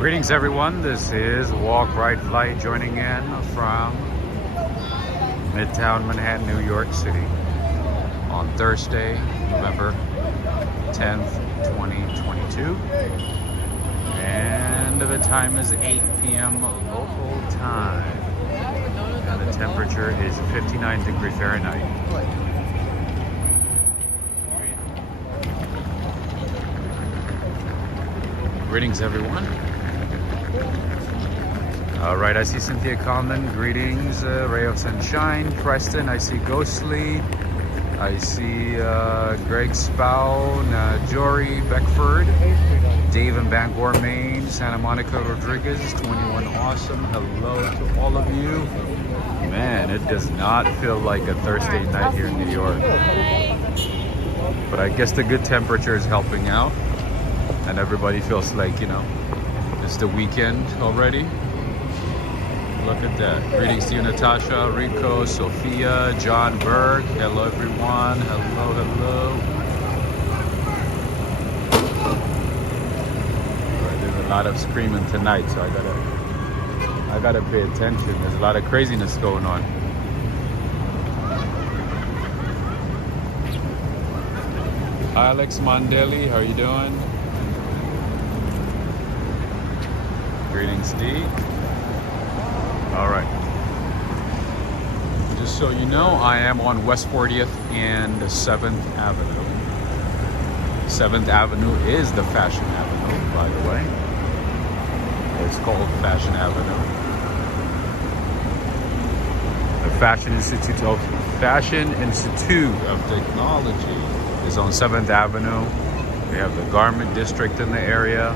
Greetings everyone, this is Walk Right Flight joining in from Midtown Manhattan, New York City on Thursday, November 10th, 2022. And the time is 8 p.m. local time. And the temperature is 59 degrees Fahrenheit. Greetings everyone. All right, I see Cynthia Conlon. Greetings, Ray of Sunshine. Preston, I see Ghostly. I see Greg Spow, Jory Beckford, Dave in Bangor, Maine, Santa Monica Rodriguez, 21 Awesome. Hello to all of you. Man, it does not feel like a Thursday night here in New York. But I guess the good temperature is helping out. And everybody feels like, you know, it's the weekend already. Look at that. Greetings to you, Natasha, Rico, Sophia, John Berg. Hello, everyone. Hello, hello. Right, there's a lot of screaming tonight, so I gotta pay attention. There's a lot of craziness going on. Alex Mondeli, how are you doing? Greetings, Steve. All right. Just so you know, I am on West 40th and 7th Avenue. 7th Avenue is the Fashion Avenue, by the way. It's called Fashion Avenue. The Fashion Institute of Technology is on 7th Avenue. We have the Garment District in the area.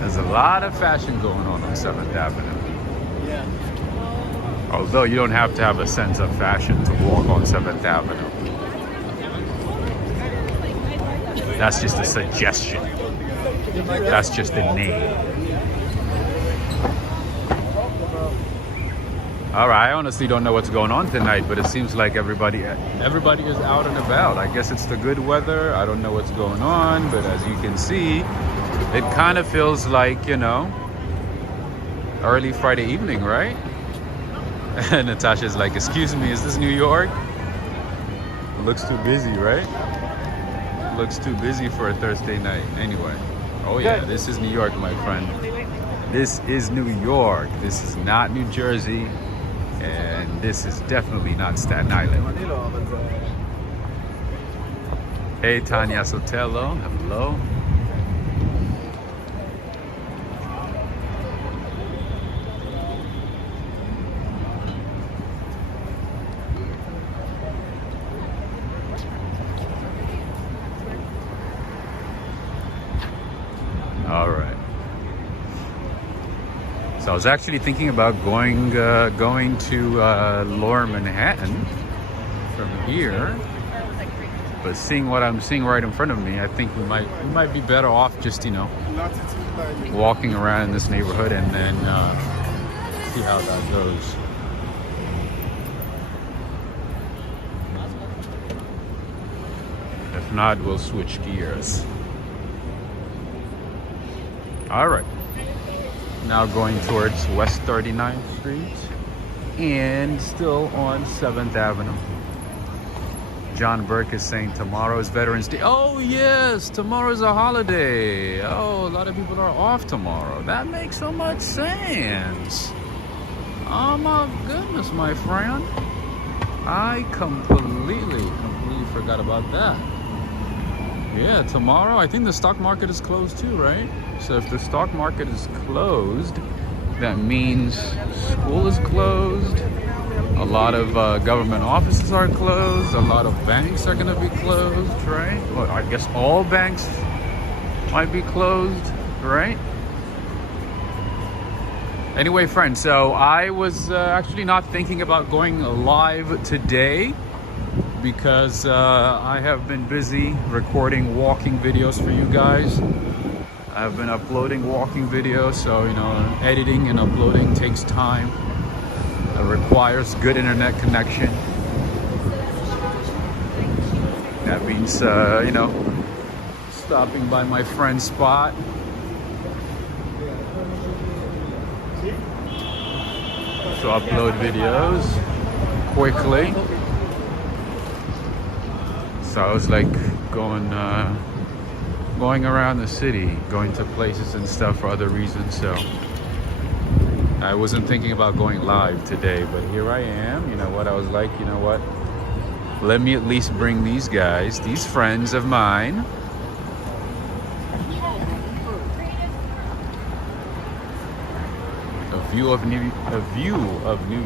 There's a lot of fashion going on 7th Avenue. Yeah. Although you don't have to have a sense of fashion to walk on 7th Avenue. That's just a suggestion. That's just a name. All right, I honestly don't know what's going on tonight, but it seems like everybody is out and about. I guess it's the good weather. I don't know what's going on, but as you can see, it kind of feels like, you know, early Friday evening, right? And Natasha's like, excuse me, is this New York? Looks too busy, right? Looks too busy for a Thursday night. Anyway, oh yeah, this is New York, my friend. This is New York. This is not New Jersey. And this is definitely not Staten Island. Hey, Tanya Sotelo, hello. All right. So I was actually thinking about going to Lower Manhattan from here, but seeing what I'm seeing right in front of me, I think we might be better off just, you know, walking around in this neighborhood and then see how that goes. If not, we'll switch gears. All right, now going towards West 39th Street and still on 7th Avenue. John Burke is saying tomorrow is Veterans Day. Oh yes, tomorrow's a holiday. Oh, a lot of people are off tomorrow. That makes so much sense. Oh my goodness, my friend. I completely forgot about that. Yeah, tomorrow, I think the stock market is closed too, right? So if the stock market is closed, that means school is closed. A lot of government offices are closed. A lot of banks are gonna be closed, right? Well, I guess all banks might be closed, right? Anyway, friends, so I was actually not thinking about going live today because I have been busy recording walking videos for you guys. I've been uploading walking videos, so, you know, editing and uploading takes time. It requires good internet connection. That means, you know, stopping by my friend's spot to upload videos quickly. So I was like going around the city, going to places and stuff for other reasons. So I wasn't thinking about going live today, but here I am. You know what? I was like, you know what? Let me at least bring these guys, these friends of mine. A view of New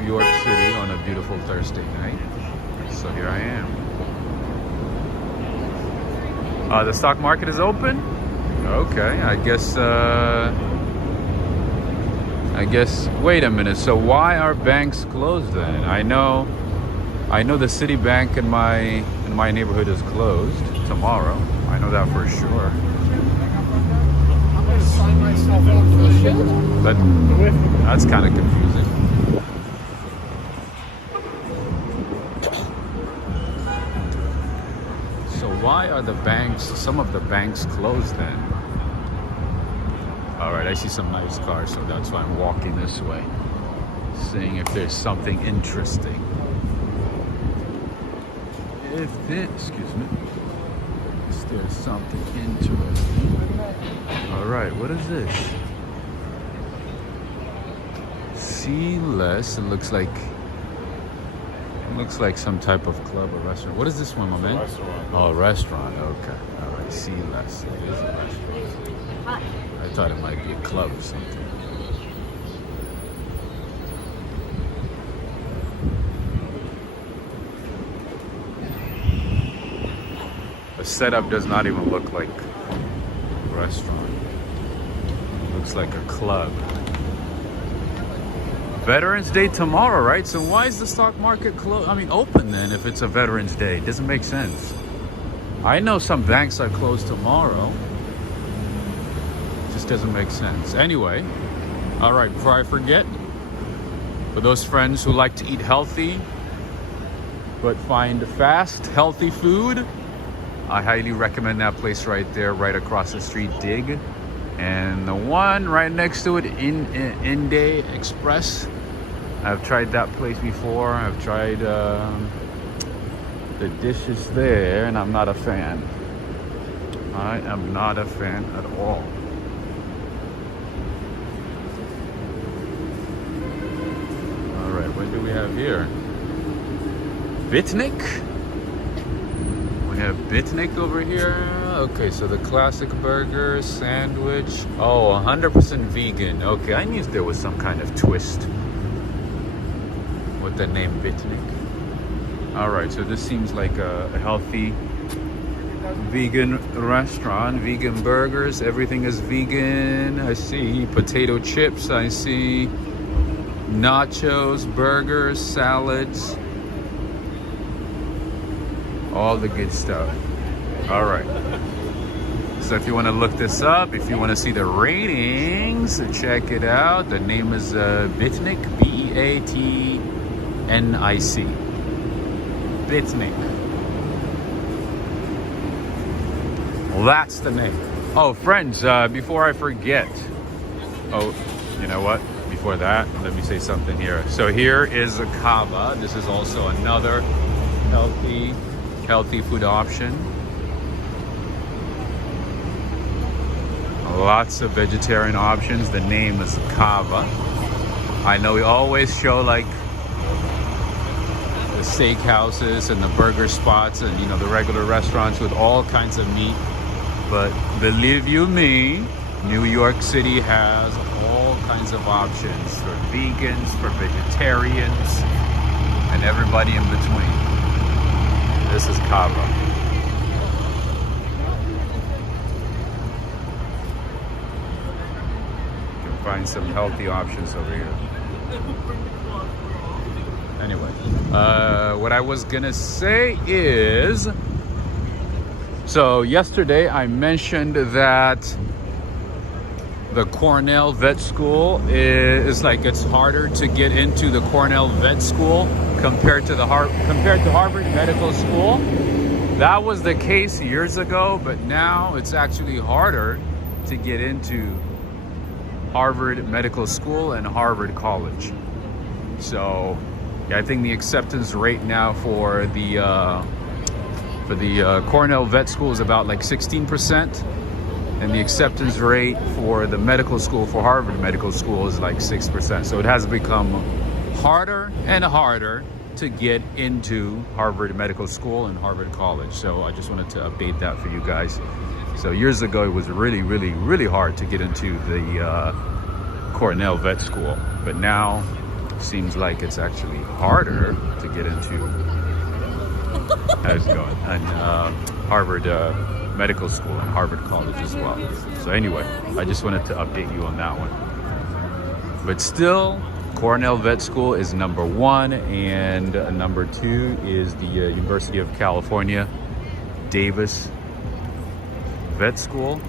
York City on a beautiful Thursday night. So here I am. The stock market is open? Okay, I guess, wait a minute. So why are banks closed then? I know the city bank in my neighborhood is closed tomorrow. I know that for sure. I'm going to sign myself up for the shit. But that's kind of confusing. So why are some of the banks closed then? All right, I see some nice cars, so that's why I'm walking this way, seeing if there's something interesting. If there's something interesting. All right, what is this? See less. It looks like some type of club or restaurant. What is this one, my man? Restaurant. Oh, restaurant. Okay. All right. See less. It is a restaurant. I thought it might be a club or something. The setup does not even look like a restaurant. It looks like a club. Veterans Day tomorrow, right? So why is the stock market open then if it's a Veterans Day? It doesn't make sense. I know some banks are closed tomorrow. It just doesn't make sense. Anyway, all right, before I forget, for those friends who like to eat healthy but find fast, healthy food, I highly recommend that place right there, right across the street, Dig. And the one right next to it, Inde Express. I've tried that place before. I've tried the dishes there, and I'm not a fan. I am not a fan at all. All right, what do we have here? Bitnik? We have Bitnik over here. Okay, so the classic burger, sandwich. Oh, 100% vegan. Okay, I knew there was some kind of twist with the name Bitnik. All right, so this seems like a healthy vegan restaurant. Vegan burgers, everything is vegan. I see potato chips. I see nachos, burgers, salads. All the good stuff. All right. So if you want to look this up, if you want to see the ratings, check it out. The name is Bitnik, Beatnic. Bitnik. Well, that's the name. Oh, friends, before I forget. Oh, you know what? Before that, let me say something here. So here is a kava. This is also another healthy food option. Lots of vegetarian options. The name is kava. I know we always show like the steakhouses and the burger spots and the regular restaurants with all kinds of meat, but believe you me, New York City has all kinds of options for vegans, for vegetarians, and everybody in between. This is kava. You can find some healthy options over here. Anyway, what I was gonna say is, so yesterday I mentioned that the Cornell Vet School is like, it's harder to get into the Cornell Vet School compared to Harvard Medical School. That was the case years ago, but now it's actually harder to get into Harvard Medical School and Harvard College. So yeah, I think the acceptance rate now for the Cornell Vet School is about like 16%, and the acceptance rate for the medical school, for Harvard Medical School, is like 6%. So it has become harder and harder to get into Harvard Medical School and Harvard College. So I just wanted to update that for you guys. So years ago, it was really, really, really hard to get into the Cornell Vet School, but now seems like it's actually harder to get into. How's it going? And Harvard Medical School and Harvard College as well. So anyway, I just wanted to update you on that one. But still, Cornell Vet School is number 1, and number 2 is the University of California, Davis Vet School.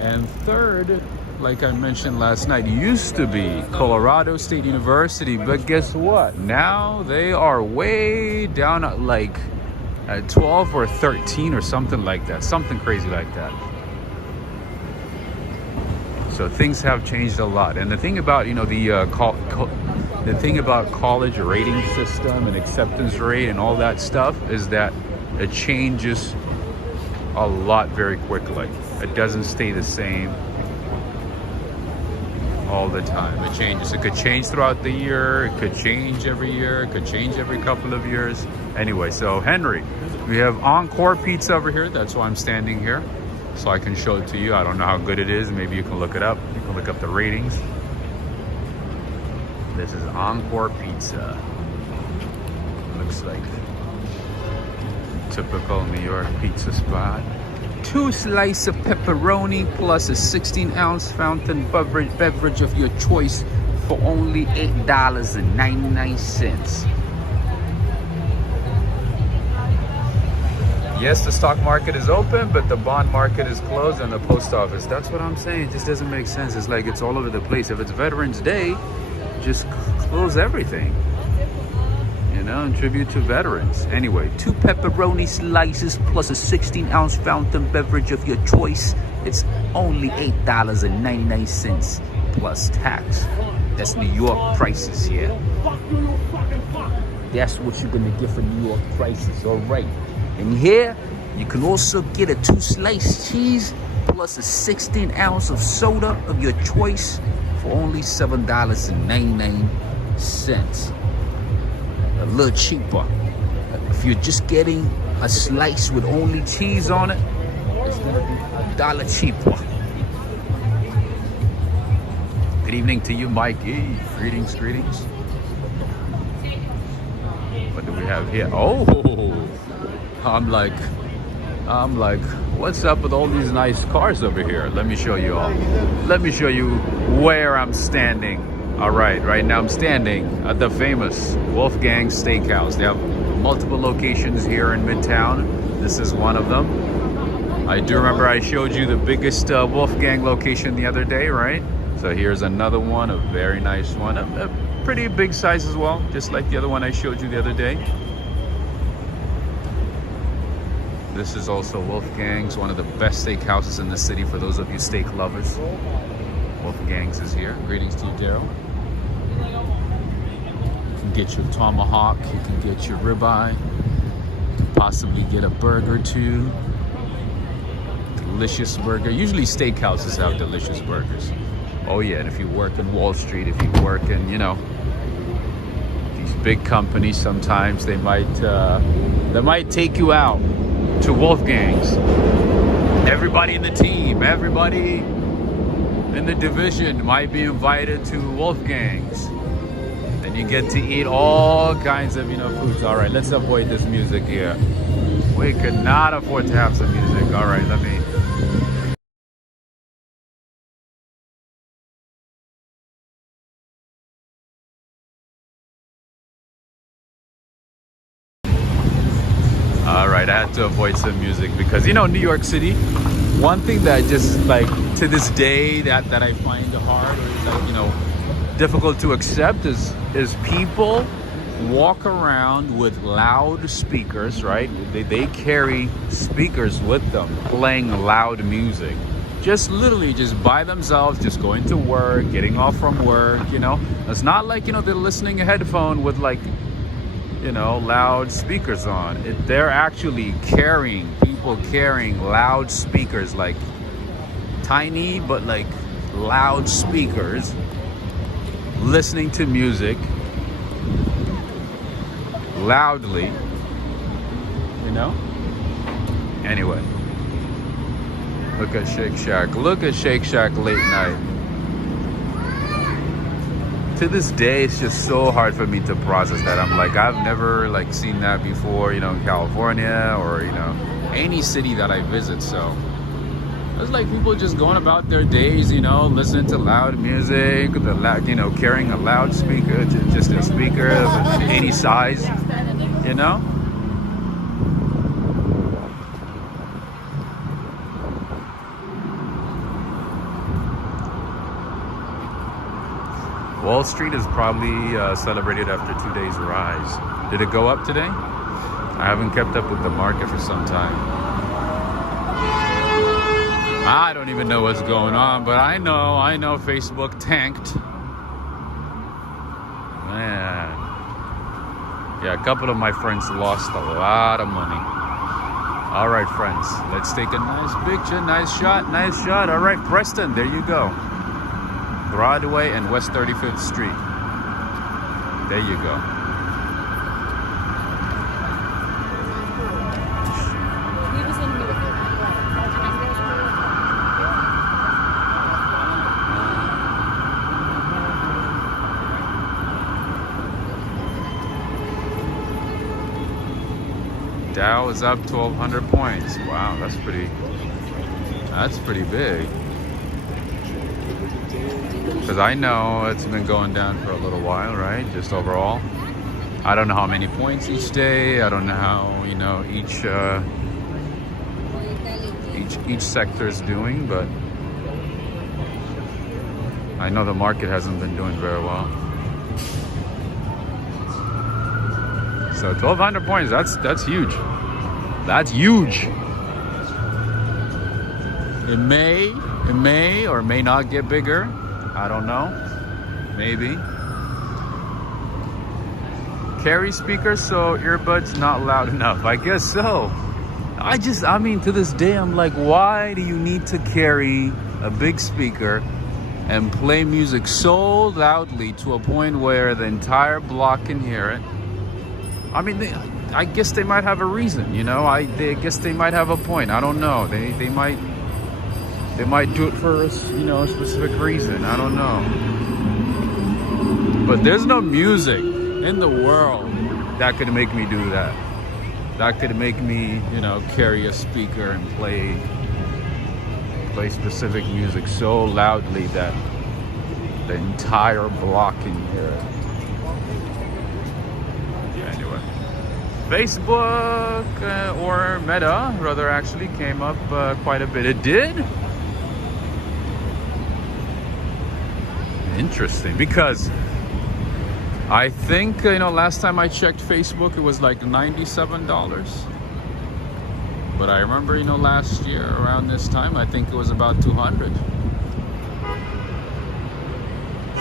And third, like I mentioned last night, used to be Colorado State University, but guess what? Now they are way down at like at 12 or 13 or something like that, something crazy like that. So things have changed a lot. And the thing about, you know, the thing about college rating system and acceptance rate and all that stuff is that it changes a lot very quickly. It doesn't stay the same all the time. It changes. It could change throughout the year. It could change every year. It could change every couple of years. Anyway, so Henry, we have Encore Pizza over here. That's why I'm standing here, so I can show it to you. I don't know how good it is. Maybe you can look it up. You can look up the ratings. This is Encore Pizza. Looks like typical New York pizza spot. 2 slices of pepperoni plus a 16-ounce fountain beverage of your choice for only $8.99. Yes, the stock market is open, but the bond market is closed, and the post office. That's what I'm saying. It just doesn't make sense. It's like it's all over the place. If it's Veterans Day, just close everything, you know, in tribute to veterans. Anyway, 2 pepperoni slices plus a 16-ounce fountain beverage of your choice. It's only $8.99 plus tax. That's New York prices here. That's what you're gonna get for New York prices, all right. And here, you can also get a 2-slice cheese plus a 16-ounce of soda of your choice for only $7.99. A little cheaper. If you're just getting a slice with only cheese on it, it's gonna be $1 cheaper. Good evening to you, Mikey. Greetings, greetings. What do we have here? Oh, I'm like, what's up with all these nice cars over here? Let me show you all. Let me show you where I'm standing. All right, right now I'm standing at the famous Wolfgang Steakhouse. They have multiple locations here in Midtown. This is one of them. I do remember I showed you the biggest Wolfgang location the other day, right? So here's another one, a very nice one, a pretty big size as well, just like the other one I showed you the other day. This is also Wolfgang's, one of the best steakhouses in the city for those of you steak lovers. Wolfgang's is here. Greetings to you, Daryl. You can get your tomahawk, you can get your ribeye, you can possibly get a burger too. Delicious burger. Usually steakhouses have delicious burgers. Oh yeah, and if you work in Wall Street, if you work in, you know, these big companies, sometimes they might take you out to Wolfgang's. Everybody in the team, everybody in the division might be invited to Wolfgang's. Then you get to eat all kinds of, you know, foods. All right, let's avoid this music here. We could not afford to have some music. All right, let me. All right, I had to avoid some music because, you know, New York City, one thing that just like to this day that I find hard or like, you know, difficult to accept is people walk around with loud speakers, right? They carry speakers with them, playing loud music. Just literally just by themselves, just going to work, getting off from work, you know. It's not like, you know, they're listening to headphone with like, you know, loud speakers on. They're actually people carrying loud speakers, like tiny but like loud speakers, listening to music loudly, you know. Anyway, look at Shake Shack. Look at Shake Shack late night. To this day, it's just so hard for me to process that. I'm like, I've never like seen that before, you know, in California or, you know, any city that I visit. So it's like people just going about their days, you know, listening to loud music, you know, carrying a loudspeaker, just a speaker of any size, you know. Wall Street is probably celebrated after 2 days' rise. Did it go up today? I haven't kept up with the market for some time. I don't even know what's going on, but I know Facebook tanked. Man. Yeah, a couple of my friends lost a lot of money. All right, friends, let's take a nice picture, nice shot. All right, Preston, there you go. Broadway and West 35th Street. There you go. Dow is up 1,200 points. Wow, that's pretty big. Because I know it's been going down for a little while, right? Just overall. I don't know how many points each day. I don't know how, you know, each sector is doing, but I know the market hasn't been doing very well. So 1,200 points, that's huge. That's huge. It may or may not get bigger. I don't know. Maybe. Carry speakers so earbuds not loud enough. I guess so. I mean, to this day, I'm like, why do you need to carry a big speaker and play music so loudly to a point where the entire block can hear it? I mean, I guess they might have a reason, you know. I guess they might have a point. I don't know. They might do it for a specific reason. I don't know. But there's no music in the world that could make me do that. That could make me, you know, carry a speaker and play specific music so loudly that the entire block can hear it. Anyway, Facebook or Meta, rather, actually came up quite a bit. It did? Interesting, because I think, you know, last time I checked Facebook, it was like $97. But I remember, you know, last year around this time, I think it was about 200.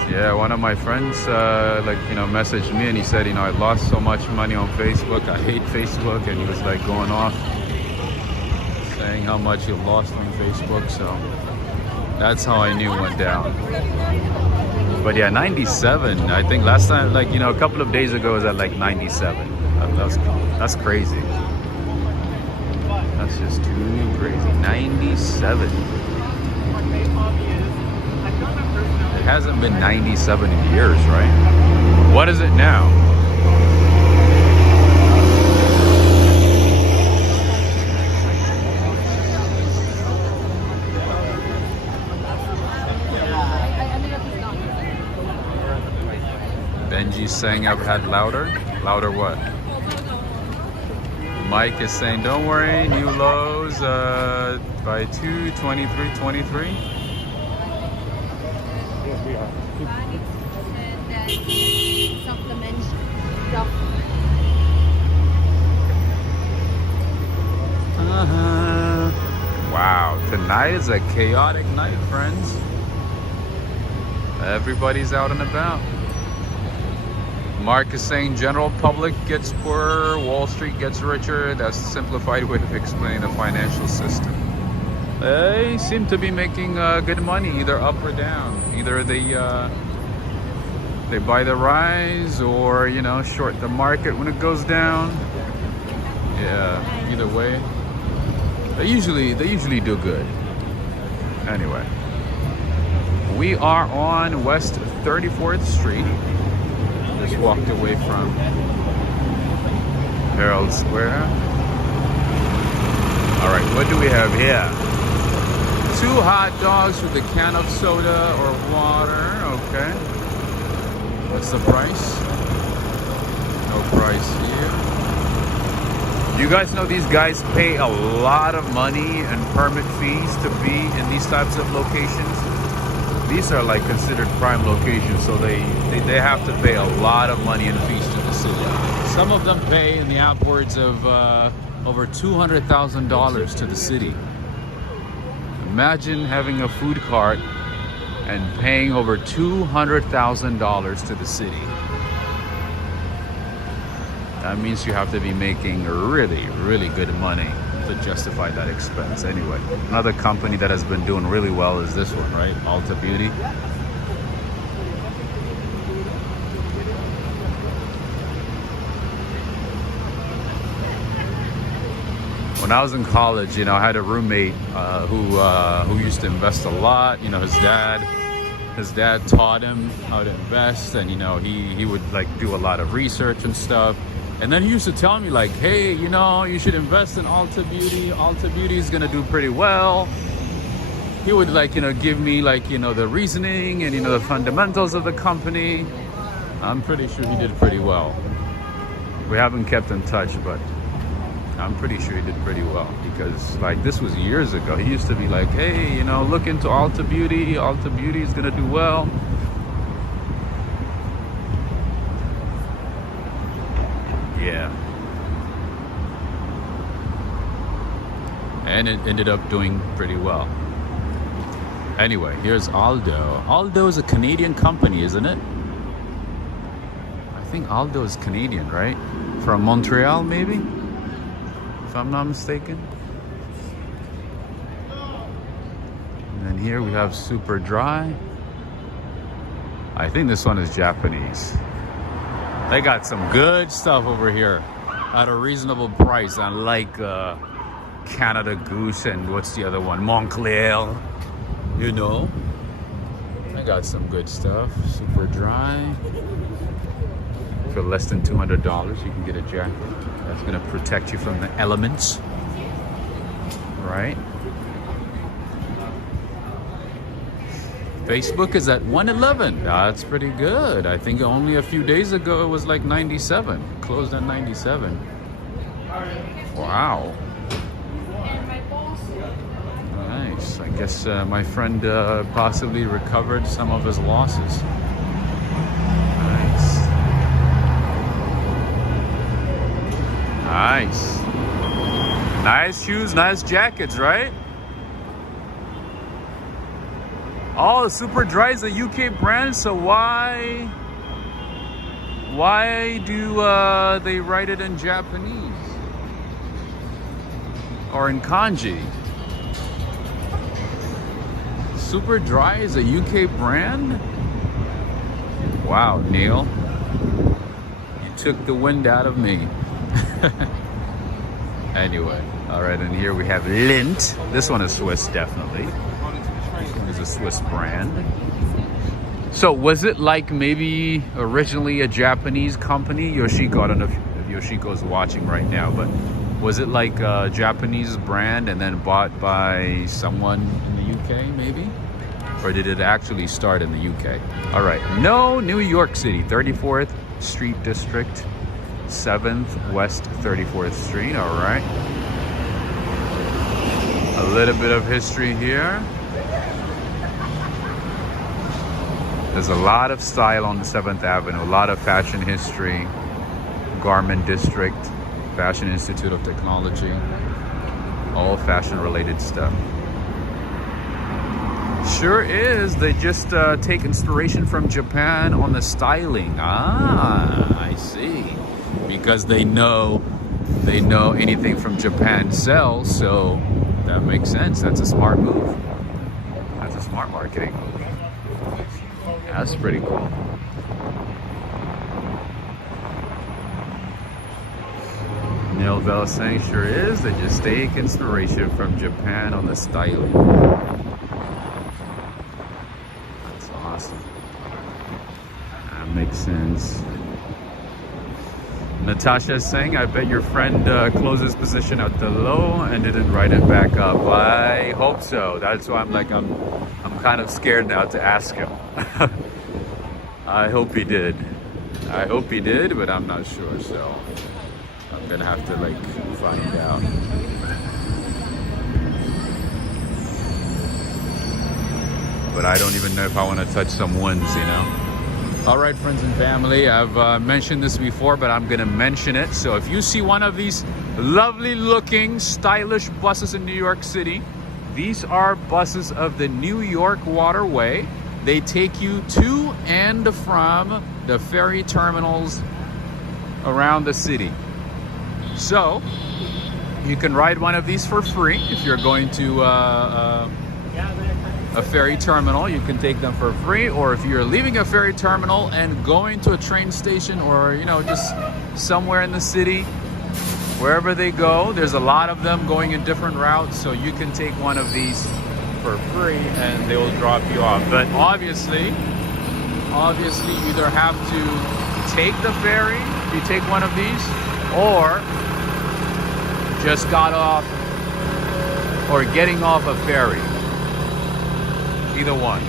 Yeah, one of my friends, messaged me and he said, you know, I lost so much money on Facebook. I hate Facebook. And he was like going off saying how much he lost on Facebook. So that's how I knew it went down. But yeah, 97. I think last time, like, you know, a couple of days ago, it was at like 97. That's crazy. That's just too crazy. 97. It hasn't been 97 in years, right? What is it now? Benji's saying I've had louder. Louder what? Mike is saying, don't worry, new lows by 2:23.23. Yes, we are. Wow, tonight is a chaotic night, friends. Everybody's out and about. Mark is saying general public gets poorer, Wall Street gets richer. That's a simplified way of explaining the financial system. They seem to be making good money, either up or down. Either they buy the rise, or short the market when it goes down. Yeah, either way, they usually do good. Anyway, we are on West 34th Street. Just walked away from Herald Square. All right, what do we have here? 2 hot dogs with a can of soda or water. Okay. What's the price? No price here. You guys know these guys pay a lot of money and permit fees to be in these types of locations. These are like considered prime locations, so they have to pay a lot of money in fees to the city. Some of them pay in the upwards of over $200,000 to the city. Imagine having a food cart and paying over $200,000 to the city. That means you have to be making really, really good money to justify that expense. Anyway, another company that has been doing really well is this one, right? Ulta Beauty. When I was in college, I had a roommate who used to invest a lot. His dad taught him how to invest, and he would like do a lot of research and stuff. And then he used to tell me like, hey, you should invest in Ulta Beauty. Ulta Beauty is gonna do pretty well. He would like, give me like, the reasoning and the fundamentals of the company. I'm pretty sure he did pretty well. We haven't kept in touch, but I'm pretty sure he did pretty well, because like this was years ago. He used to be like, hey, look into Ulta Beauty. Ulta Beauty is gonna do well. Yeah. And it ended up doing pretty well. Anyway, here's Aldo. Aldo is a Canadian company, isn't it? I think Aldo is Canadian, right? From Montreal, maybe? If I'm not mistaken. And then here we have Super Dry. I think this one is Japanese. They got some good stuff over here at a reasonable price, unlike Canada Goose and what's the other one? Montclair. They got some good stuff. Super Dry. For less than $200, you can get a jacket that's gonna protect you from the elements, right? Facebook is at 111. That's pretty good. I think only a few days ago it was like 97. Closed at 97. Wow. Nice. I guess my friend possibly recovered some of his losses. Nice. Nice. Nice shoes, nice jackets, right? Oh, Super Dry is a UK brand, so why do they write it in Japanese or in kanji? Super Dry is a UK brand? Wow, Neil, you took the wind out of me. Anyway, all right, and here we have Lint. This one is Swiss, definitely. Is a Swiss brand. So was it like maybe originally a Japanese company? Yoshiko, I don't know if Yoshiko's watching right now, but was it like a Japanese brand and then bought by someone in the UK maybe? Or did it actually start in the UK? All right, no, New York City, 34th Street District, 7th West 34th Street, all right. A little bit of history here. There's a lot of style on the 7th Avenue, a lot of fashion history. Garment District, Fashion Institute of Technology, all fashion related stuff. Sure is. They just take inspiration from Japan on the styling. Ah, I see. Because they know anything from Japan sells, so that makes sense. That's a smart move. That's a smart marketing move. That's pretty cool. Neil Bell saying sure is. They just take inspiration from Japan on the styling. That's awesome. That makes sense. Natasha is saying, I bet your friend closed his position at the low and didn't write it back up. I hope so. That's why I'm kind of scared now to ask him. I hope he did. I hope he did, but I'm not sure, so I'm gonna have to like find out. But I don't even know if I want to touch some ones, you know. All right, friends and family, I've mentioned this before, but I'm gonna mention it. So if you see one of these lovely looking, stylish buses in New York City, these are buses of the New York Waterway. They take you to and from the ferry terminals around the city. So you can ride one of these for free if you're going to a ferry terminal. You can take them for free, or if you're leaving a ferry terminal and going to a train station, or you know, just somewhere in the city, wherever they go, there's a lot of them going in different routes, so you can take one of these for free and they will drop you off. But obviously you either have to take the ferry if you take one of these, or just got off or getting off a ferry. Either one.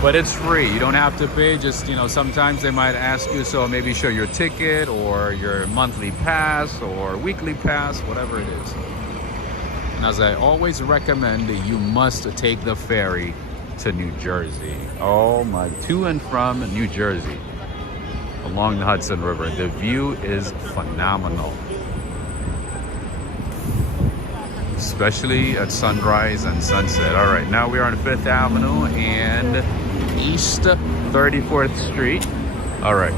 But it's free. You don't have to pay. Just, you know, sometimes they might ask you, so maybe show your ticket or your monthly pass or weekly pass, whatever it is. And as I always recommend, you must take the ferry to New Jersey. Oh my, to and from New Jersey along the Hudson River. The view is phenomenal. Especially at sunrise and sunset. All right, now we are on 5th Avenue and East 34th Street. All right.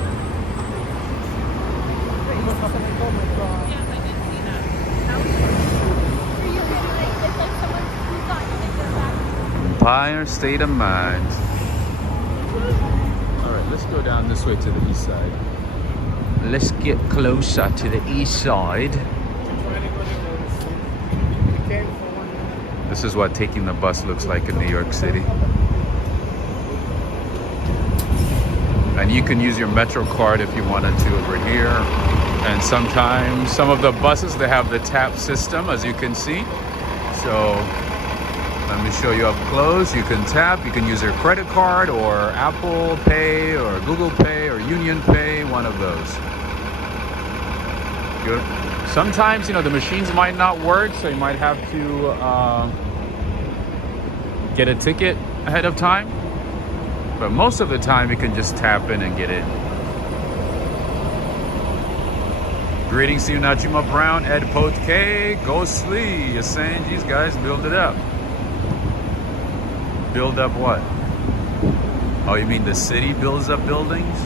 Empire State of Mind. All right, let's go down this way to the east side. Let's get closer to the east side. This is what taking the bus looks like in New York City. And you can use your Metro card if you wanted to over here. And sometimes some of the buses, they have the tap system, as you can see. So let me show you up close. You can tap, you can use your credit card or Apple Pay or Google Pay or Union Pay, one of those. Good. Sometimes, you know, the machines might not work, so you might have to get a ticket ahead of time. But most of the time, you can just tap in and get in. Greetings to you, Najima Brown, Ed Potke, Ghost Lee. You're saying, geez, guys, build it up. Build up what? Oh, you mean the city builds up buildings?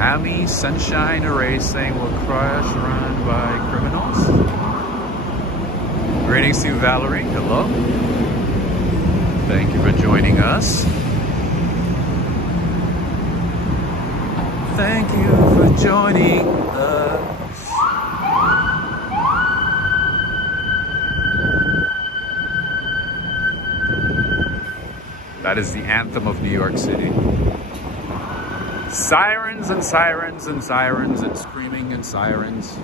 Amy Sunshine Array saying we'll crash run by criminals. Greetings to you, Valerie. Hello. Thank you for joining us. Thank you for joining us. That is the anthem of New York City. Sirens and sirens and sirens and screaming and sirens.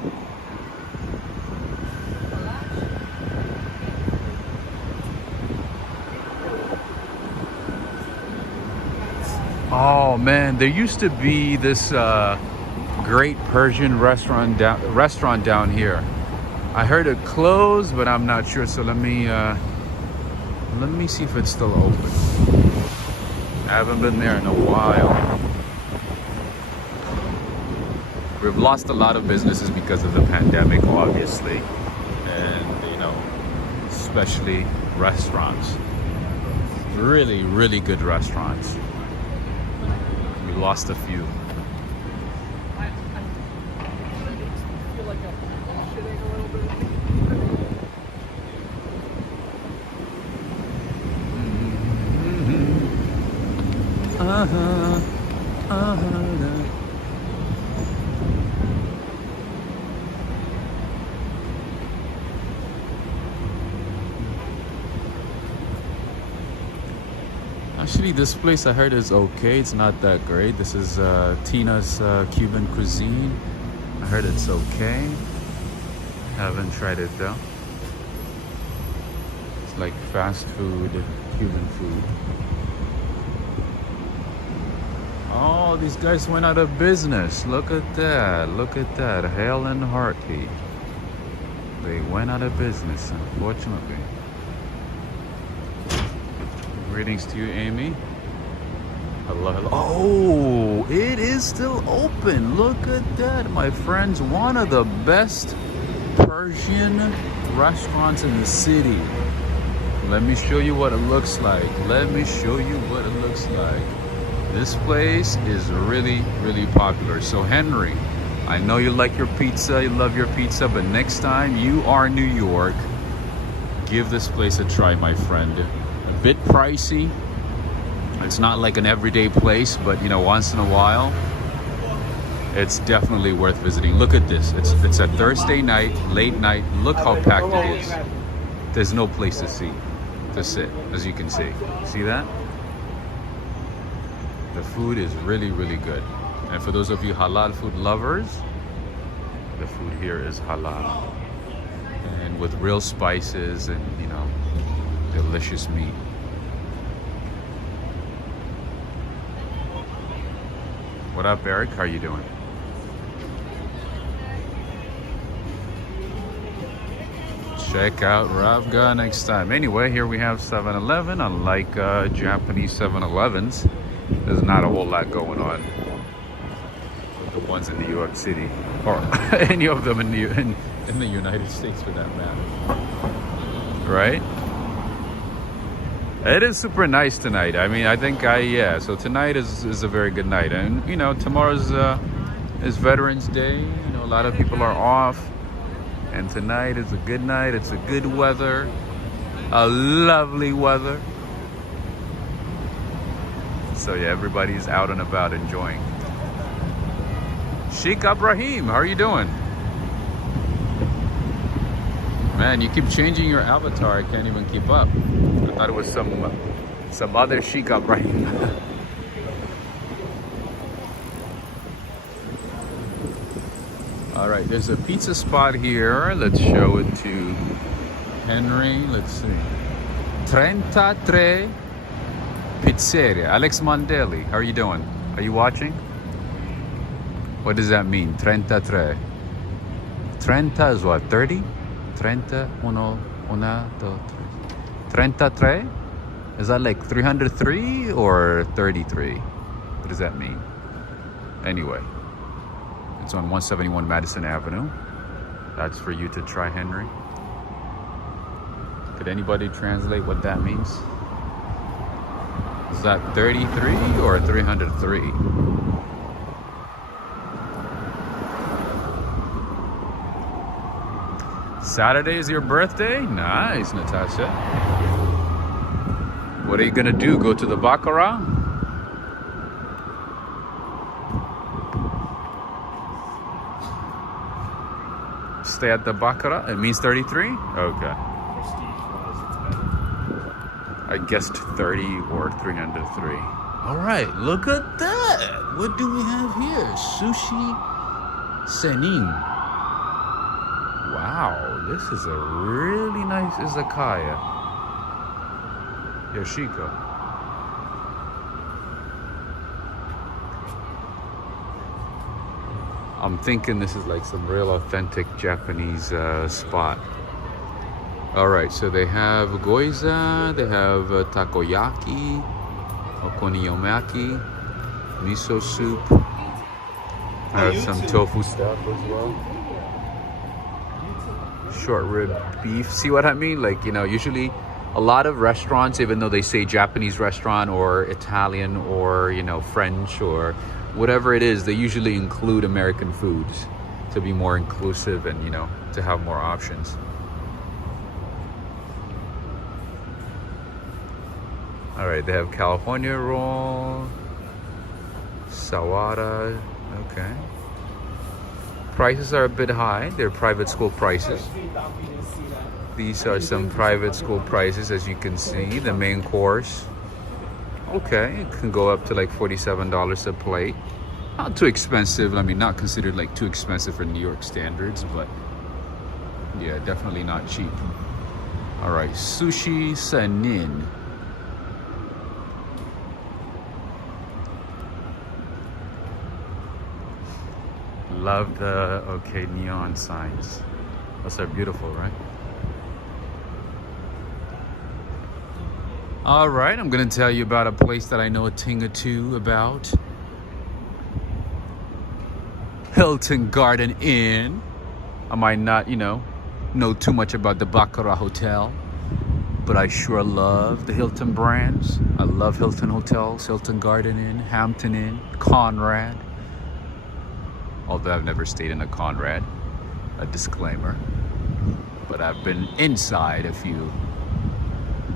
Oh man, there used to be this great Persian restaurant down here. I heard it closed, but I'm not sure. So let me see if it's still open. I haven't been there in a while. We've lost a lot of businesses because of the pandemic, obviously. And, you know, especially restaurants. Really, really good restaurants. We lost a few. I feel like I'm shitting a little bit. Actually, this place I heard is okay. It's not that great. This is Tina's Cuban cuisine. I heard it's okay. Haven't tried it though. It's like fast food, Cuban food. Oh, these guys went out of business. Look at that. Look at that. Hale and Hearty. They went out of business, unfortunately. Greetings to you, Amy. Hello, hello. Oh, it is still open. Look at that, my friends. One of the best Persian restaurants in the city. Let me show you what it looks like. Let me show you what it looks like. This place is really, really popular. So Henry, I know you like your pizza, you love your pizza, but next time you are in New York, give this place a try, my friend. A bit pricey. It's not like an everyday place, but you know, once in a while, it's definitely worth visiting. Look at this. It's a Thursday night, late night. Look how packed it is. There's no place to sit, as you can see. See that? The food is really, really good. And for those of you halal food lovers, the food here is halal. And with real spices and, you know, delicious meat. What up, Eric? How are you doing? Check out Ravga next time. Anyway, here we have 7-Eleven. Unlike Japanese 7-Elevens, there's not a whole lot going on with the ones in New York City, or any of them in the United States for that matter. Right? It is super nice tonight. I mean, I think so tonight is a very good night. And, you know, tomorrow's is Veterans Day. You know, a lot of people are off. And tonight is a good night. It's a good weather. A lovely weather. So, yeah, everybody's out and about enjoying. Sheikh Ibrahim, how are you doing? Man, you keep changing your avatar. I can't even keep up. I thought it was some other Sheikh Ibrahim. All right, there's a pizza spot here. Let's show it to Henry. Let's see. 33 Pizzeria. Alex Mondelli, how are you doing? Are you watching? What does that mean? 33. 30 is what? 30? 30, 1, 2, 3. 33? Is that like 303 or 33? What does that mean? Anyway, it's on 171 Madison Avenue. That's for you to try, Henry. Could anybody translate what that means? Is that 33 or 303? Saturday is your birthday? Nice, Natasha. What are you gonna do? Go to the Baccarat? Stay at the Baccarat? It means 33? Okay. I guessed 30 or 303. All right, look at that. What do we have here? Sushi Senin. Wow, this is a really nice izakaya. Yoshiko. I'm thinking this is like some real authentic Japanese spot. All right, so they have goiza, they have takoyaki, okonomiyaki, miso soup. I have some tofu stuff as well. Short rib beef. See what I mean? Like, you know, usually a lot of restaurants, even though they say Japanese restaurant or Italian or, you know, French or whatever it is, they usually include American foods to be more inclusive and, you know, to have more options. All right, they have California roll, sawada, okay. Prices are a bit high. They're private school prices. These are some private school prices, as you can see. The main course, okay, it can go up to like $47 a plate. Not too expensive. I mean, not considered like too expensive for New York standards, but yeah, definitely not cheap. All right, sushi senin. Love the, okay, neon signs. Those are beautiful, right? All right, I'm gonna tell you about a place that I know a thing or two about. Hilton Garden Inn. I might not, you know too much about the Baccarat Hotel, but I sure love the Hilton brands. I love Hilton Hotels, Hilton Garden Inn, Hampton Inn, Conrad. Although I've never stayed in a Conrad, a disclaimer. But I've been inside a few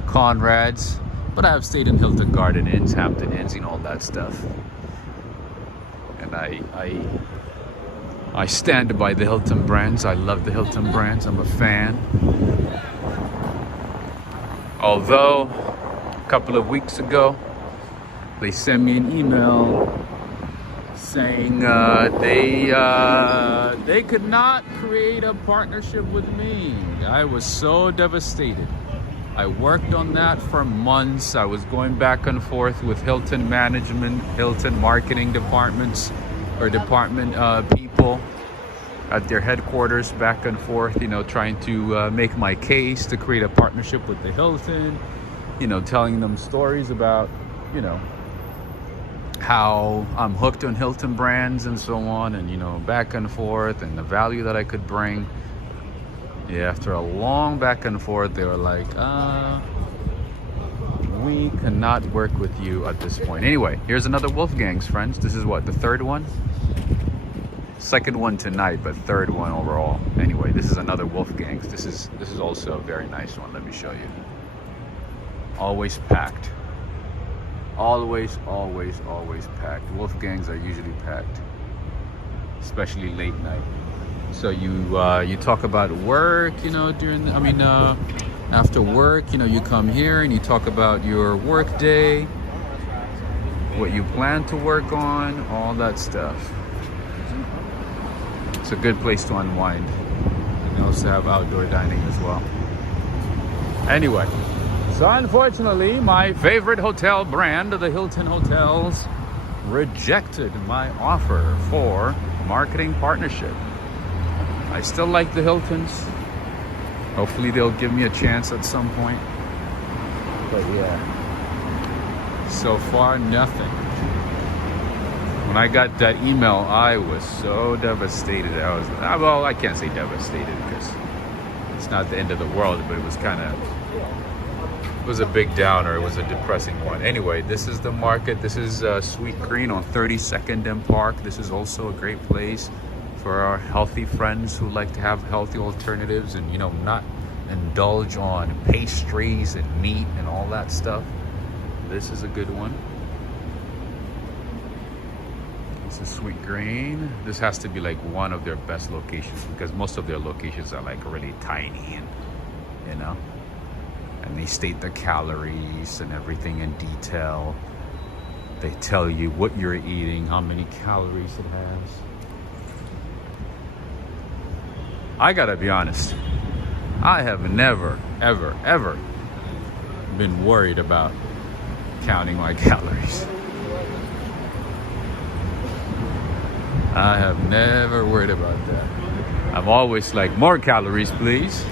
Conrads, but I've stayed in Hilton Garden Inns, Hampton Inns, and all that stuff. And I stand by the Hilton brands. I love the Hilton brands. I'm a fan. Although a couple of weeks ago, they sent me an email saying they could not create a partnership with me. I was so devastated. I worked on that for months. I was going back and forth with Hilton management, Hilton marketing departments, or department people at their headquarters, back and forth, you know, trying to make my case to create a partnership with the Hilton, you know, telling them stories about, you know, how I'm hooked on Hilton brands and so on, and, you know, back and forth, and the value that I could bring. Yeah, after a long back and forth, they were like, we cannot work with you at this point. Anyway, here's another Wolfgang's, friends. This is what, the third one? Second one tonight, but third one overall. Anyway, this is another Wolfgang's. This is also a very nice one. Let me show you. Always packed. Always packed. Wolfgangs are usually packed, especially late night. So you talk about work, you know, during the, after work, you know, you come here and you talk about your work day, what you plan to work on, all that stuff. It's a good place to unwind. You also have outdoor dining as well. Anyway, so unfortunately, my favorite hotel brand, the Hilton Hotels, rejected my offer for marketing partnership. I still like the Hiltons. Hopefully they'll give me a chance at some point. But yeah, so far nothing. When I got that email, I was so devastated. Well, I can't say devastated because it's not the end of the world, but it was it was a big downer. It was a depressing one. Anyway, this is the market. This is Sweetgreen on 32nd and Park. This is also a great place for our healthy friends who like to have healthy alternatives and, you know, not indulge on pastries and meat and all that stuff. This is a good one. This is Sweetgreen. This has to be like one of their best locations because most of their locations are like really tiny and, you know, and they state the calories and everything in detail. They tell you what you're eating, how many calories it has. I gotta be honest, I have never, ever been worried about counting my calories. I have never worried about that. I'm always like, more calories, please.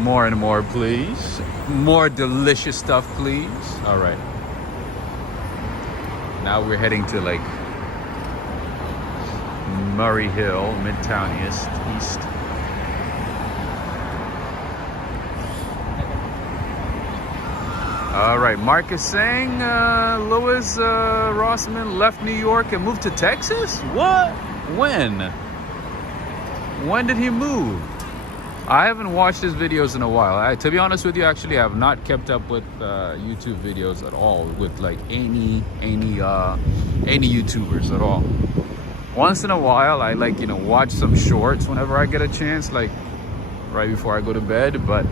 More and more, please. More delicious stuff, please. All right. Now we're heading to like Murray Hill, Midtown East. All right, Mark is saying Louis Rossman left New York and moved to Texas? What? When? When did he move? I haven't watched his videos in a while. To be honest with you, actually, I have not kept up with YouTube videos at all, with like any YouTubers at all. Once in a while, I like, watch some shorts whenever I get a chance, like right before I go to bed. But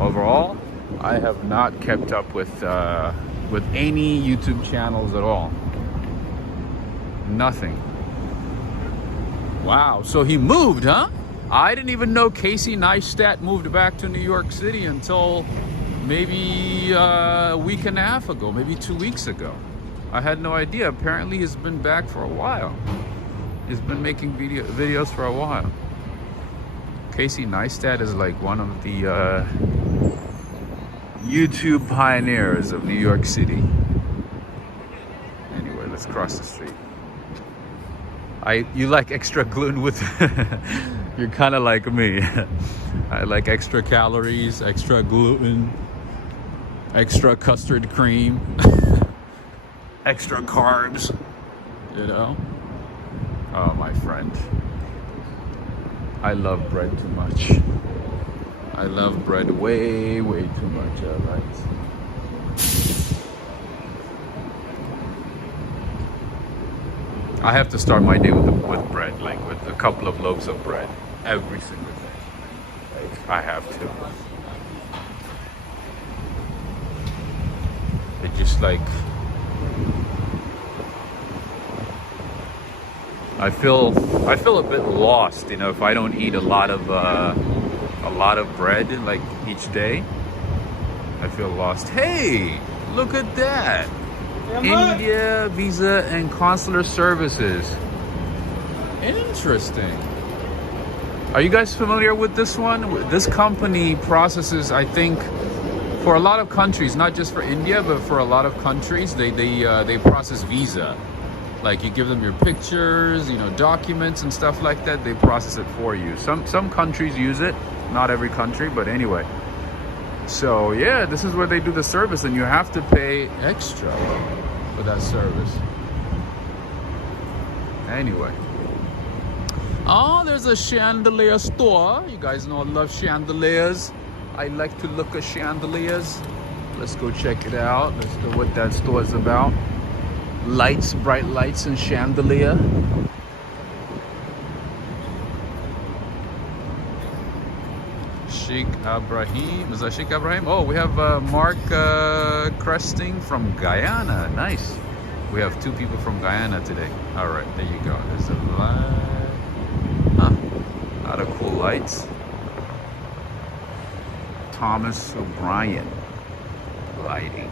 overall, I have not kept up with any YouTube channels at all. Nothing. Wow, so he moved, huh? I didn't even know Casey Neistat moved back to New York City until maybe a week and a half ago, maybe 2 weeks ago. I had no idea. Apparently he's been back for a while. He's been making videos for a while. Casey Neistat is like one of the YouTube pioneers of New York City. Anyway, let's cross the street. You like extra gluten with you're kind of like me. I like extra calories, extra gluten, extra custard cream, extra carbs, Oh, my friend. I love bread too much. I love bread way too much. All right. I have to start my day with bread, like with a couple of loaves of bread every single day. Like, I have to. It just like, I feel a bit lost, if I don't eat a lot of bread like each day. I feel lost. Hey, look at that. India Visa and Consular Services. Interesting. Are you guys familiar with this one? This company processes, I think, for a lot of countries, not just for India, but for a lot of countries, they process visa. Like, you give them your pictures, documents and stuff like that. They process it for you. Some countries use it, not every country, but anyway. So yeah, this is where they do the service, and you have to pay extra for that service. Anyway. Oh, there's a chandelier store. You guys know I love chandeliers. I like to look at chandeliers. Let's go check it out. Let's know what that store is about. Lights, bright lights and chandelier. Sheikh Ibrahim. Is that Sheikh Ibrahim? Oh, we have Mark Cresting from Guyana. Nice. We have 2 people from Guyana today. All right, there you go. There's a light. Huh. A lot of cool lights. Thomas O'Brien lighting.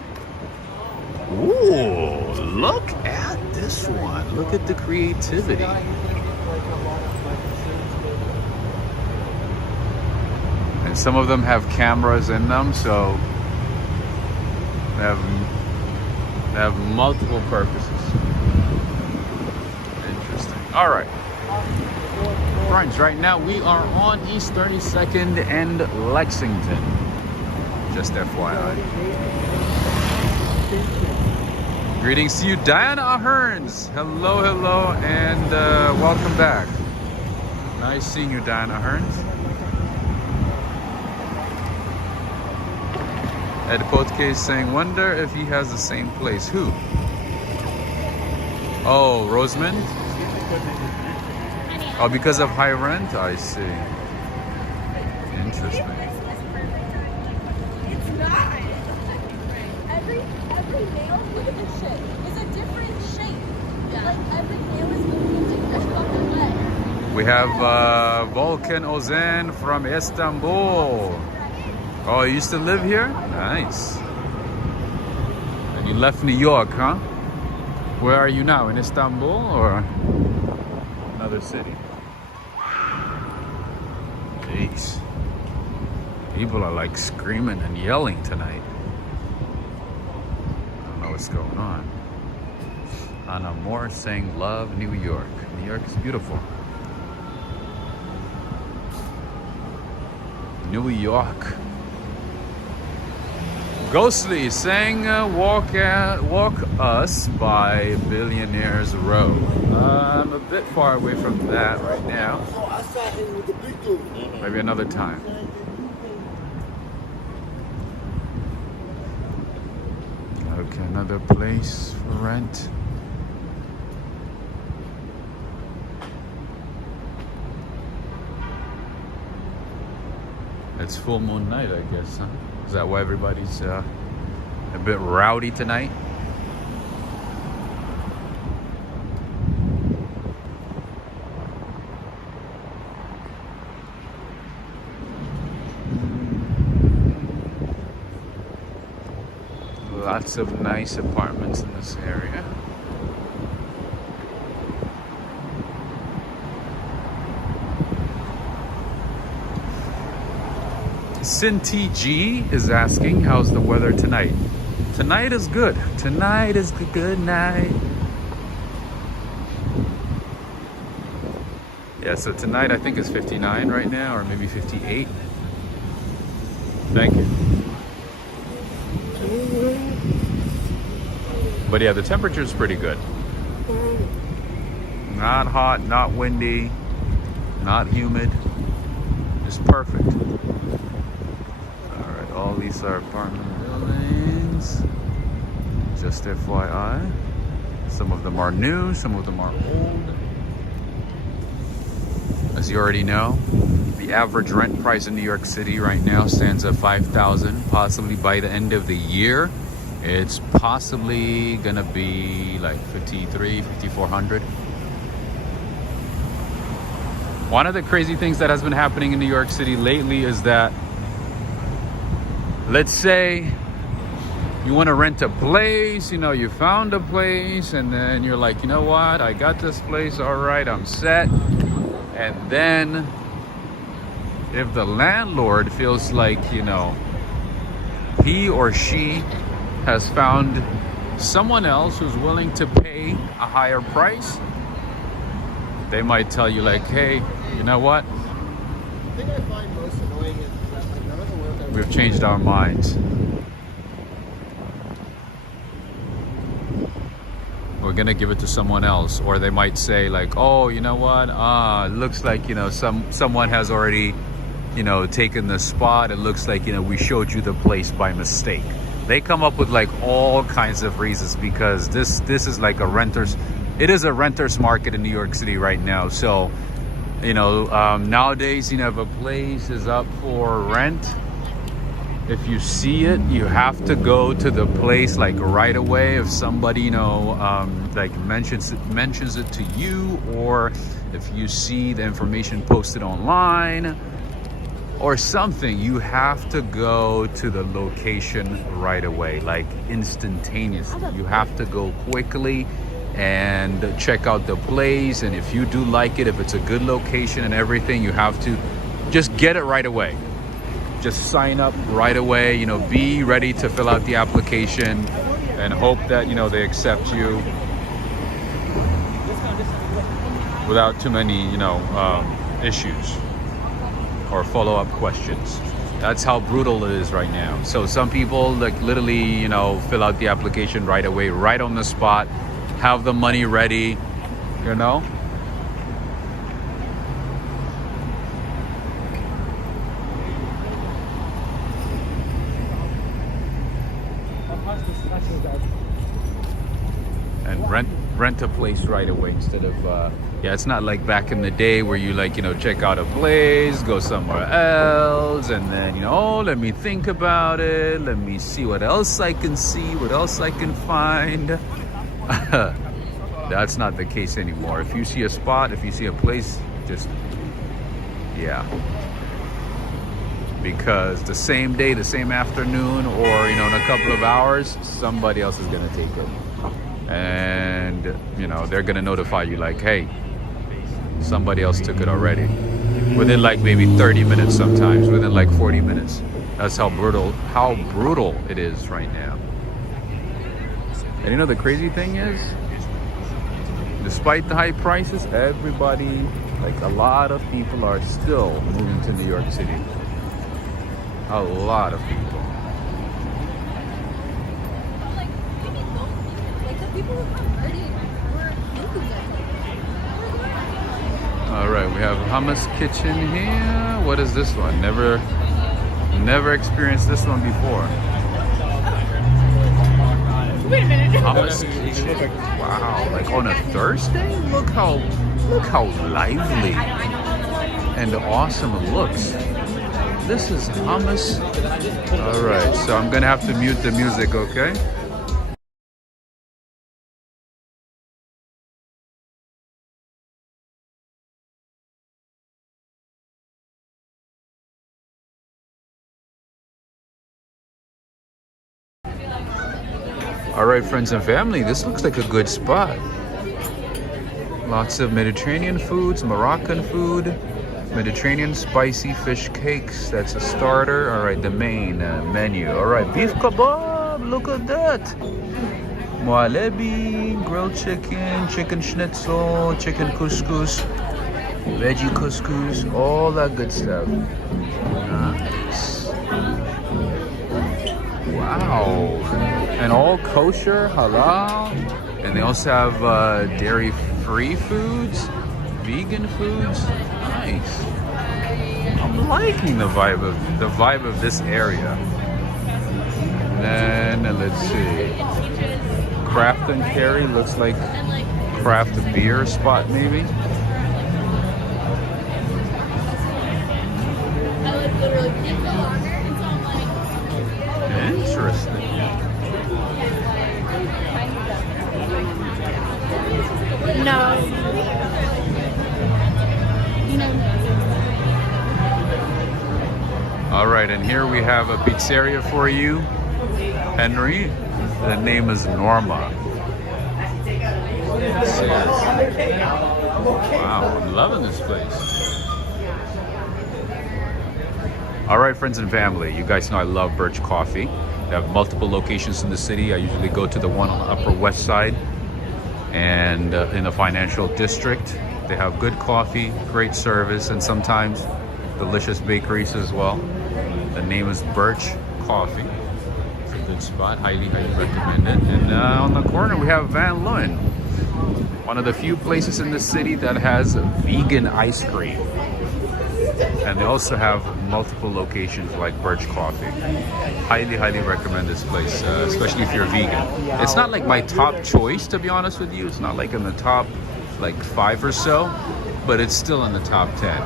Ooh, look at this one. Look at the creativity. And some of them have cameras in them, so they have multiple purposes. Interesting. All right. Friends, right now we are on East 32nd and Lexington. Just FYI. Greetings to you, Diana Hearns. Hello, and welcome back. Nice seeing you, Diana Hearns. Ed Potke is saying, wonder if he has the same place. Who? Oh, Rosamond? Oh, because of high rent? I see. Interesting. It's not. Every nail, look at this shit, is a different shape. Yeah. Like every nail is different fucking way. We have Volkan Ozen from Istanbul. Oh, you used to live here? Nice. And you left New York, huh? Where are you now? In Istanbul or another city? Jeez. People are like screaming and yelling tonight. I don't know what's going on. Anna Moore saying, love New York. New York is beautiful. New York. Ghostly saying, walk us by Billionaires Row. I'm a bit far away from that right now. Maybe another time. Okay, another place for rent. It's full moon night, I guess, huh? Is that why everybody's a bit rowdy tonight? Lots of nice apartments in this area. Cinti G is asking, how's the weather tonight? Tonight is good. Tonight is a good night. Yeah, so tonight I think it's 59 right now, or maybe 58. Thank you. But yeah, the temperature is pretty good. Not hot, not windy, not humid. It's perfect. Alright, all these are apartment buildings. Just FYI. Some of them are new, some of them are old. As you already know, the average rent price in New York City right now stands at $5,000. Possibly by the end of the year, it's possibly gonna be like $5,400. One of the crazy things that has been happening in New York City lately is that, let's say you want to rent a place, you know, you found a place, and then you're like, you know what, I got this place, all right, I'm set. And then if the landlord feels like, you know, he or she has found someone else who's willing to pay a higher price, they might tell you like, hey, you know what? The thing I find most annoying is that like, none of the work We've changed our minds. We're gonna give it to someone else. Or they might say like, oh, you know what? Looks like, you know, someone has already, you know, taken the spot. It looks like, you know, we showed you the place by mistake. They come up with like all kinds of reasons because this is like it is a renter's market in New York City right now. So, you know, nowadays, you know, if a place is up for rent, if you see it, you have to go to the place like right away. If somebody, you know, like mentions it to you, or if you see the information posted online or something, you have to go to the location right away, like instantaneously. You have to go quickly and check out the place. And if you do like it, if it's a good location and everything, you have to just get it right away. Just sign up right away, you know, be ready to fill out the application and hope that, you know, they accept you without too many, you know, issues or follow-up questions. That's how brutal it is right now. So some people like literally, you know, fill out the application right away, right on the spot, have the money ready, you know. And rent a place right away instead of yeah, it's not like back in the day where you like, you know, check out a place, go somewhere else, and then, you know, oh, let me think about it, let me see what else I can see, what else I can find. That's not the case anymore. If you see a spot, if you see a place, just, yeah. Because the same day, the same afternoon, or, you know, in a couple of hours, somebody else is gonna take it. And, you know, they're gonna notify you like, hey, somebody else took it already. within like maybe 30 minutes sometimes, within like 40 minutes. That's how brutal it is right now. And you know the crazy thing is, despite the high prices, everybody, like a lot of people are still moving to New York City. A lot of people. Like, maybe those people, like the people who converted were moving there. All right, we have hummus kitchen here. What is this one? Never experienced this one before. Wait a minute. Hummus kitchen. Wow, like on a Thursday? Look how lively and awesome it looks. This is hummus. All right, so I'm gonna have to mute the music, okay? All right, friends and family, this looks like a good spot. Lots of Mediterranean foods, Moroccan food, Mediterranean spicy fish cakes. That's a starter. All right, the main menu. All right, beef kebab. Look at that. Mualebi, grilled chicken, chicken schnitzel, chicken couscous, veggie couscous, all that good stuff. Nice. Wow. And all kosher, halal. And they also have dairy-free foods, vegan foods. Nice. I'm liking the vibe of this area. And then let's see. Craft and Carry looks like craft beer spot maybe. Interesting. No. All right, and here we have a pizzeria for you, Henry. The name is Norma. Wow, I'm loving this place. All right, friends and family, you guys know I love Birch Coffee. They have multiple locations in the city. I usually go to the one on the Upper West Side and in the financial district. They have good coffee, great service, and sometimes delicious bakeries as well. The name is Birch Coffee. It's a good spot, highly recommend it. And on the corner we have Van Leeuwen, one of the few places in the city that has vegan ice cream. And they also have multiple locations like Birch Coffee. Highly recommend this place, especially if you're vegan. It's not like my top choice, to be honest with you. It's not like in the top like 5 or so, but it's still in the top 10.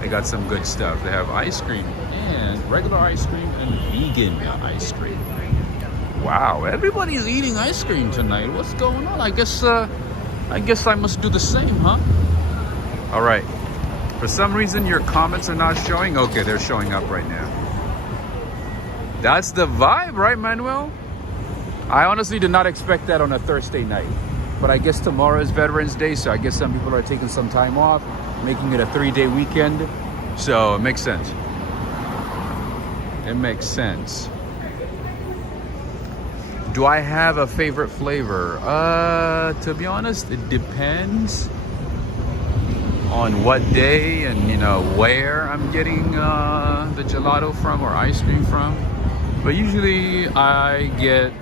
They got some good stuff. They have ice cream and regular ice cream and vegan ice cream. Wow, everybody's eating ice cream tonight. What's going on? I guess I must do the same, huh? All right. For some reason, your comments are not showing. Okay, they're showing up right now. That's the vibe, right, Manuel? I honestly did not expect that on a Thursday night. But I guess tomorrow is Veterans Day, so I guess some people are taking some time off, making it a 3-day weekend. So it makes sense. It makes sense. Do I have a favorite flavor? To be honest, it depends on what day and where I'm getting the gelato from or ice cream from. But usually I get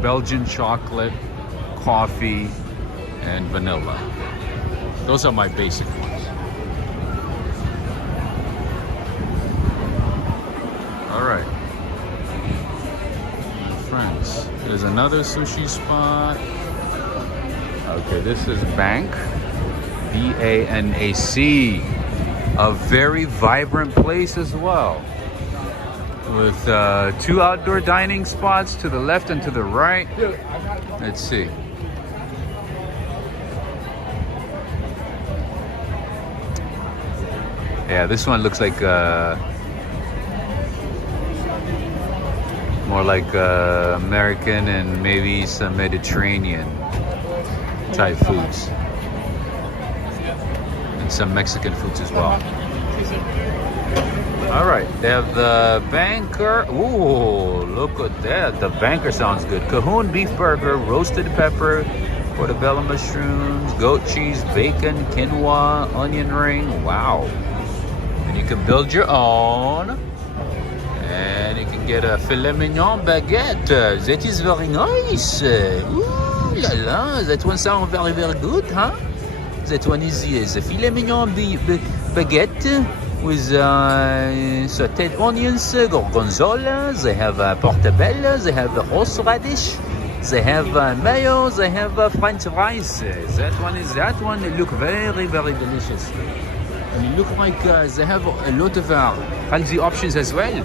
Belgian chocolate, coffee, and vanilla. Those are my basic ones. All right, friends, there's another sushi spot. Okay, this is Bank. B-A-N-A-C. A very vibrant place as well, with 2 outdoor dining spots to the left and to the right. Let's see. Yeah, this one looks like more like American and maybe some Mediterranean type foods. some Mexican foods as well. All right, they have the Banker. Ooh, look at that. The Banker sounds good. Cajon beef burger, roasted pepper, portobello mushrooms, goat cheese, bacon, quinoa, onion ring. Wow. And you can build your own. And you can get a filet mignon baguette. That is very nice. Ooh la la, that one sounds very, very good, huh? That one is the filet mignon baguette with sauteed onions, gorgonzola. They have portobello. They have horseradish. They have mayo. They have French fries. That one. It look very, very delicious. And it look like they have a lot of healthy options as well.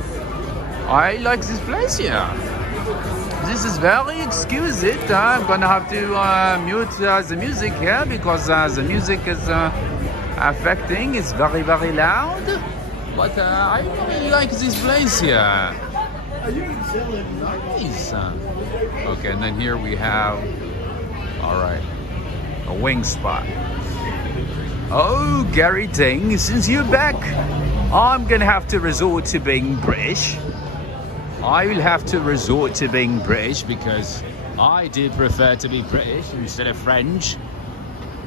I like this place here. This is very exquisite. I'm gonna have to mute the music here because the music is affecting. It's very, very loud. But I really like this place here. Nice. Okay, and then here we have, all right, a wing spot. Oh, Gary Ting, since you're back, I'm gonna have to resort to being British. I will have to resort to being British because I did prefer to be British instead of French.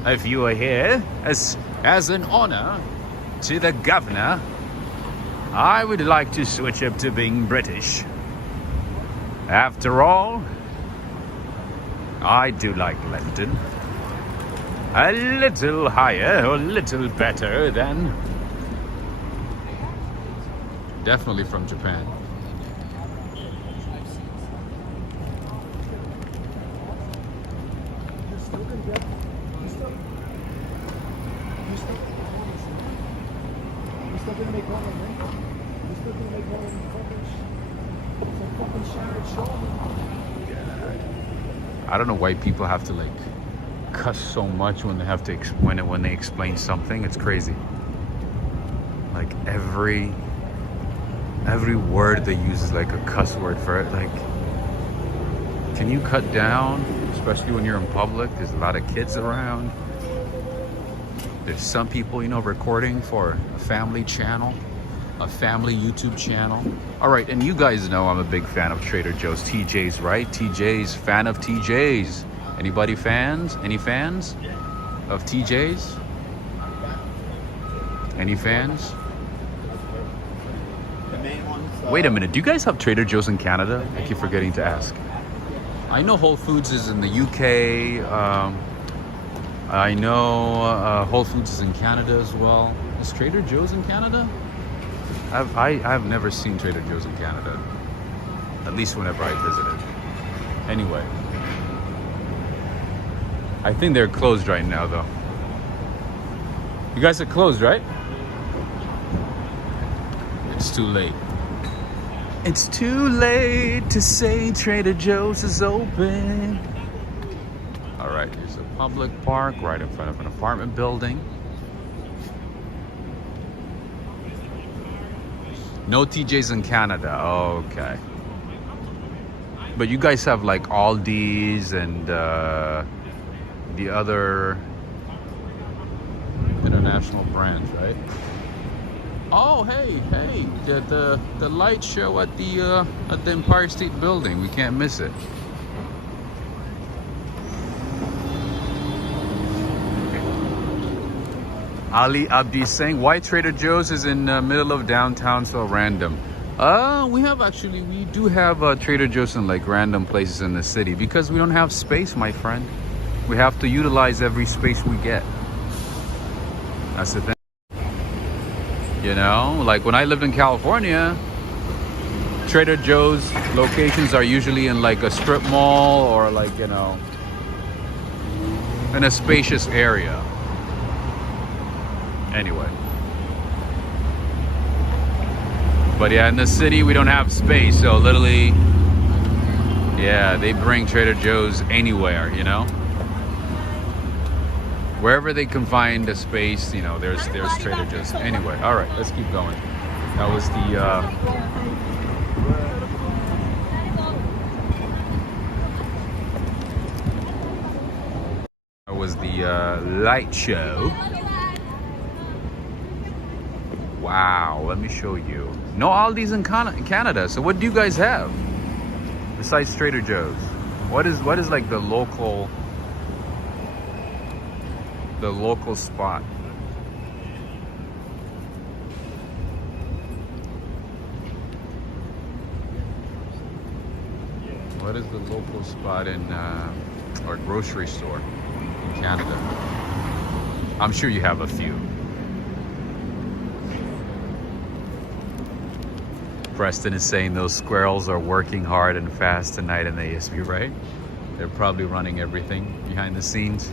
If you are here as an honor to the governor, I would like to switch up to being British. After all, I do like London. A little higher, or a little better than... Definitely from Japan. I don't know why people have to like cuss so much when they have to when they explain something. It's crazy. Like every word they use is like a cuss word for it. Like, can you cut down? Especially when you're in public. There's a lot of kids around. There's some people, you know, recording for a family channel, a family YouTube channel. All right, and you guys know I'm a big fan of Trader Joe's. TJ's, right? TJ's, fan of TJ's. Anybody fans? Any fans of TJ's? Any fans? Wait a minute, do you guys have Trader Joe's in Canada? I keep forgetting to ask. I know Whole Foods is in the UK. I know Whole Foods is in Canada as well. Is Trader Joe's in Canada? I've never seen Trader Joe's in Canada. At least whenever I visited. Anyway. I think they're closed right now though. You guys are closed, right? It's too late. It's too late to say Trader Joe's is open. All right, here's a public park right in front of an apartment building. No TJ's in Canada. Okay. But you guys have like Aldi's and the other international brands, right? Oh, hey, the light show at the Empire State Building. We can't miss it. Ali Abdi saying, why Trader Joe's is in the middle of downtown so random? We do have Trader Joe's in like random places in the city because we don't have space, my friend. We have to utilize every space we get. That's the thing. You know, like when I lived in California, Trader Joe's locations are usually in like a strip mall or like, you know, in a spacious area. Anyway. But yeah, in the city we don't have space, so literally, yeah, they bring Trader Joe's anywhere, you know? Wherever they can find a space, you know, there's Trader Joe's. Anyway, all right, let's keep going. That was the light show. wow, let me show you. No Aldi's in Canada. So what do you guys have besides Trader Joe's? What is like the local spot? What is the local spot in or grocery store in Canada? I'm sure you have a few. Preston is saying those squirrels are working hard and fast tonight in the ASB, right? They're probably running everything behind the scenes.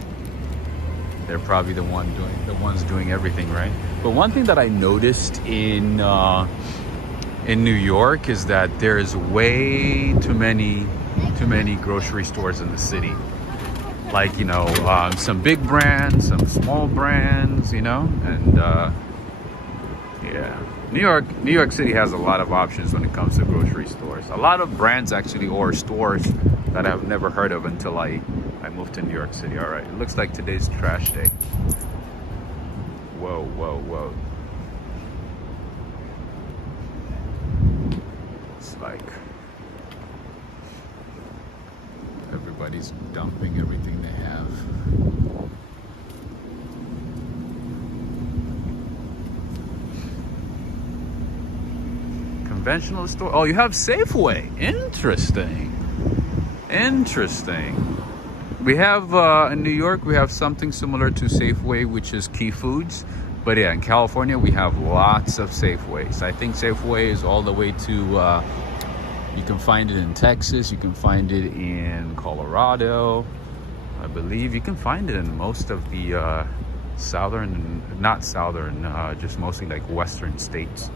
They're probably the ones doing everything, right? But one thing that I noticed in New York is that there's way too many grocery stores in the city. Like, you know, some big brands, some small brands, you know, and yeah. New York City has a lot of options when it comes to grocery stores. A lot of brands actually, or stores that I've never heard of until I moved to New York City. All right, it looks like today's trash day. Whoa, whoa, whoa. It's like everybody's dumping everything they have. Conventional store. Oh, you have Safeway. Interesting. We have in New York, we have something similar to Safeway, which is Key Foods. But yeah, in California, we have lots of Safeways. I think Safeway is all the way to, you can find it in Texas. You can find it in Colorado. I believe you can find it in most of the just mostly like Western states.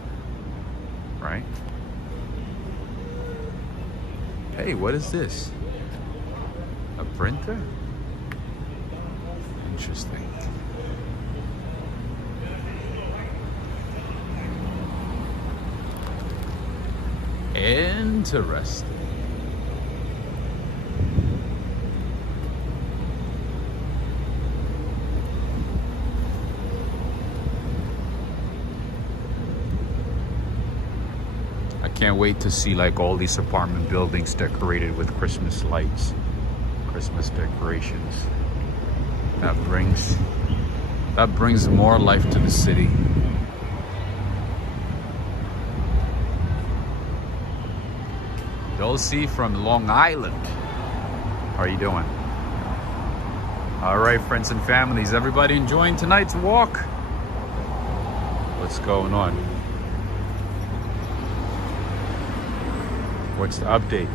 Right? Hey, what is this? A printer? Interesting. Interesting. Can't wait to see like all these apartment buildings decorated with Christmas lights, Christmas decorations. That brings more life to the city. Dulcie from Long Island. How are you doing? All right, friends and families, everybody enjoying tonight's walk? What's going on? What's the update?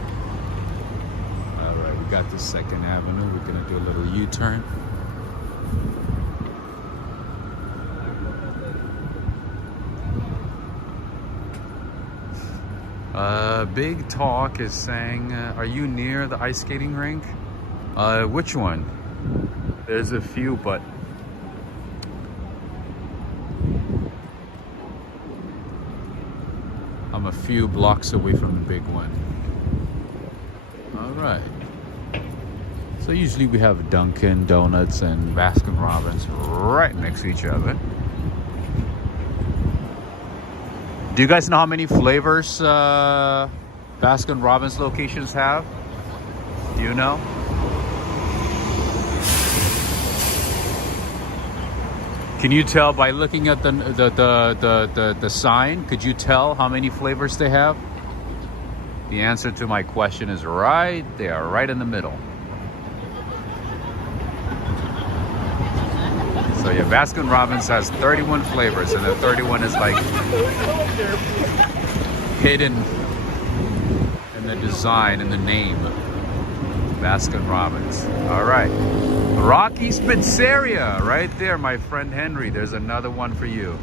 All right, we got the 2nd Avenue. We're gonna do a little U-turn. Big Talk is saying, are you near the ice skating rink? Which one? There's a few, but I'm a few blocks away from the big one. All right. So usually we have Dunkin' Donuts and Baskin Robbins right next to each other. Do you guys know how many flavors Baskin Robbins locations have? Do you know? Can you tell by looking at the sign? Could you tell how many flavors they have? The answer to my question is right there, right in the middle. So yeah, Baskin Robbins has 31 flavors, and the 31 is like hidden in the design and the name. Baskin Robbins. All right. Rocky's Pizzeria, right there, my friend Henry. There's another one for you.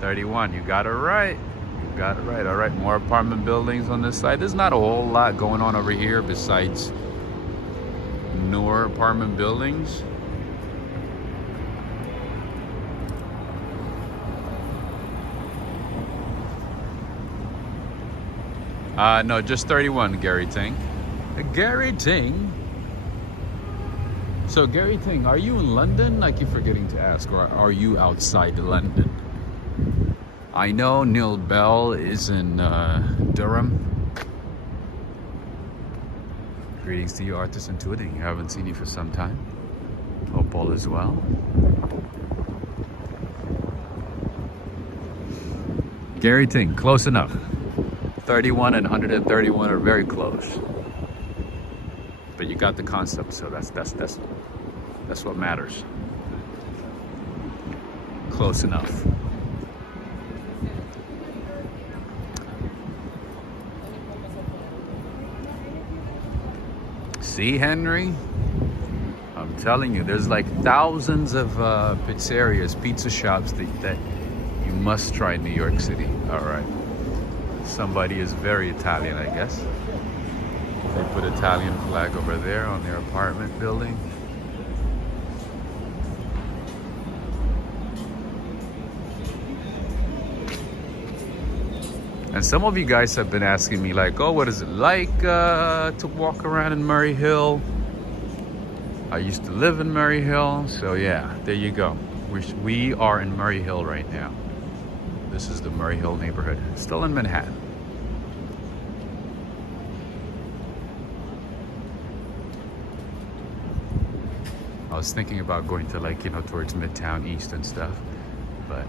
31. You got it right. You got it right. All right. More apartment buildings on this side. There's not a whole lot going on over here besides newer apartment buildings. No, just 31, Gary Ting. Gary Ting. So Gary Ting, are you in London? I keep forgetting to ask, or are you outside London? I know Neil Bell is in Durham. Greetings to you, Artist Intuiting. I haven't seen you for some time. Hope all is well. Gary Ting, close enough. 31 and 131 are very close. But you got the concept, so that's what matters. Close enough. See, Henry? I'm telling you, there's like thousands of pizzerias, pizza shops that you must try in New York City. All right. Somebody is very Italian, I guess. They put Italian flag over there on their apartment building. And some of you guys have been asking me like, oh, what is it like to walk around in Murray Hill? I used to live in Murray Hill, so yeah, there you go. We are in Murray Hill right now. This is the Murray Hill neighborhood, still in Manhattan. I was thinking about going to like, you know, towards Midtown East and stuff, but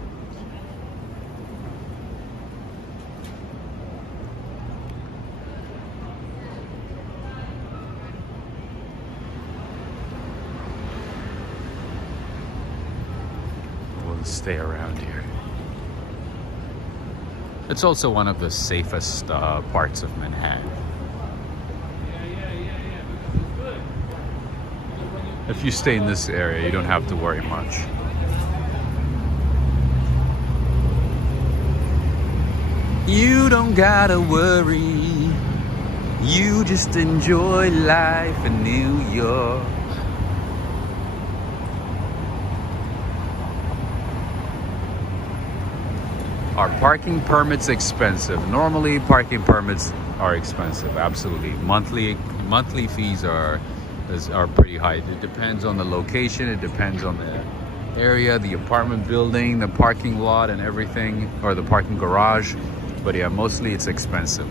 we'll stay around here. It's also one of the safest parts of Manhattan. If you stay in this area, you don't have to worry much. You don't gotta worry. You just enjoy life in New York. Are parking permits expensive? Normally, parking permits are expensive. Absolutely. Monthly fees are pretty high. It depends on the location. It depends on the area, the apartment building, the parking lot, and everything, or the parking garage. But yeah, mostly it's expensive.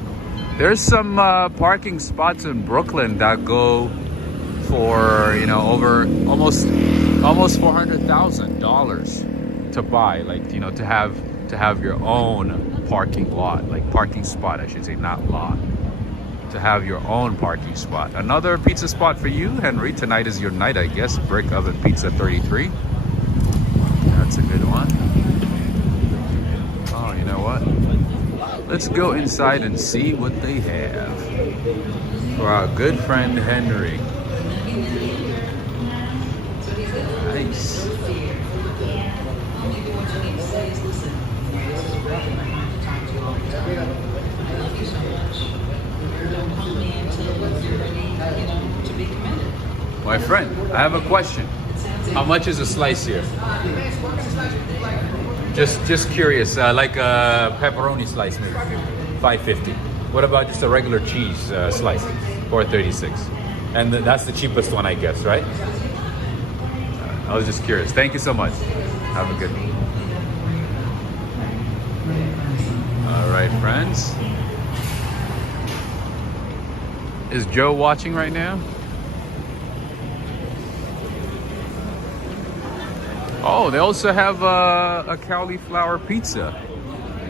There's some parking spots in Brooklyn that go for, you know, over almost $400,000 to buy, like, you know, to have your own parking lot, like parking spot, I should say, not lot. To have your own parking spot. Another pizza spot for you, Henry. Tonight is your night, I guess. Brick Oven Pizza 33. That's a good one. Oh, you know what? Let's go inside and see what they have for our good friend Henry. Nice. My friend, I have a question. How much is a slice here? Just curious, like a pepperoni slice maybe, $5.50. What about just a regular cheese slice, $4.36? And that's the cheapest one, I guess, right? I was just curious. Thank you so much. Have a good one. All right, friends. Is Joe watching right now? Oh, they also have a cauliflower pizza.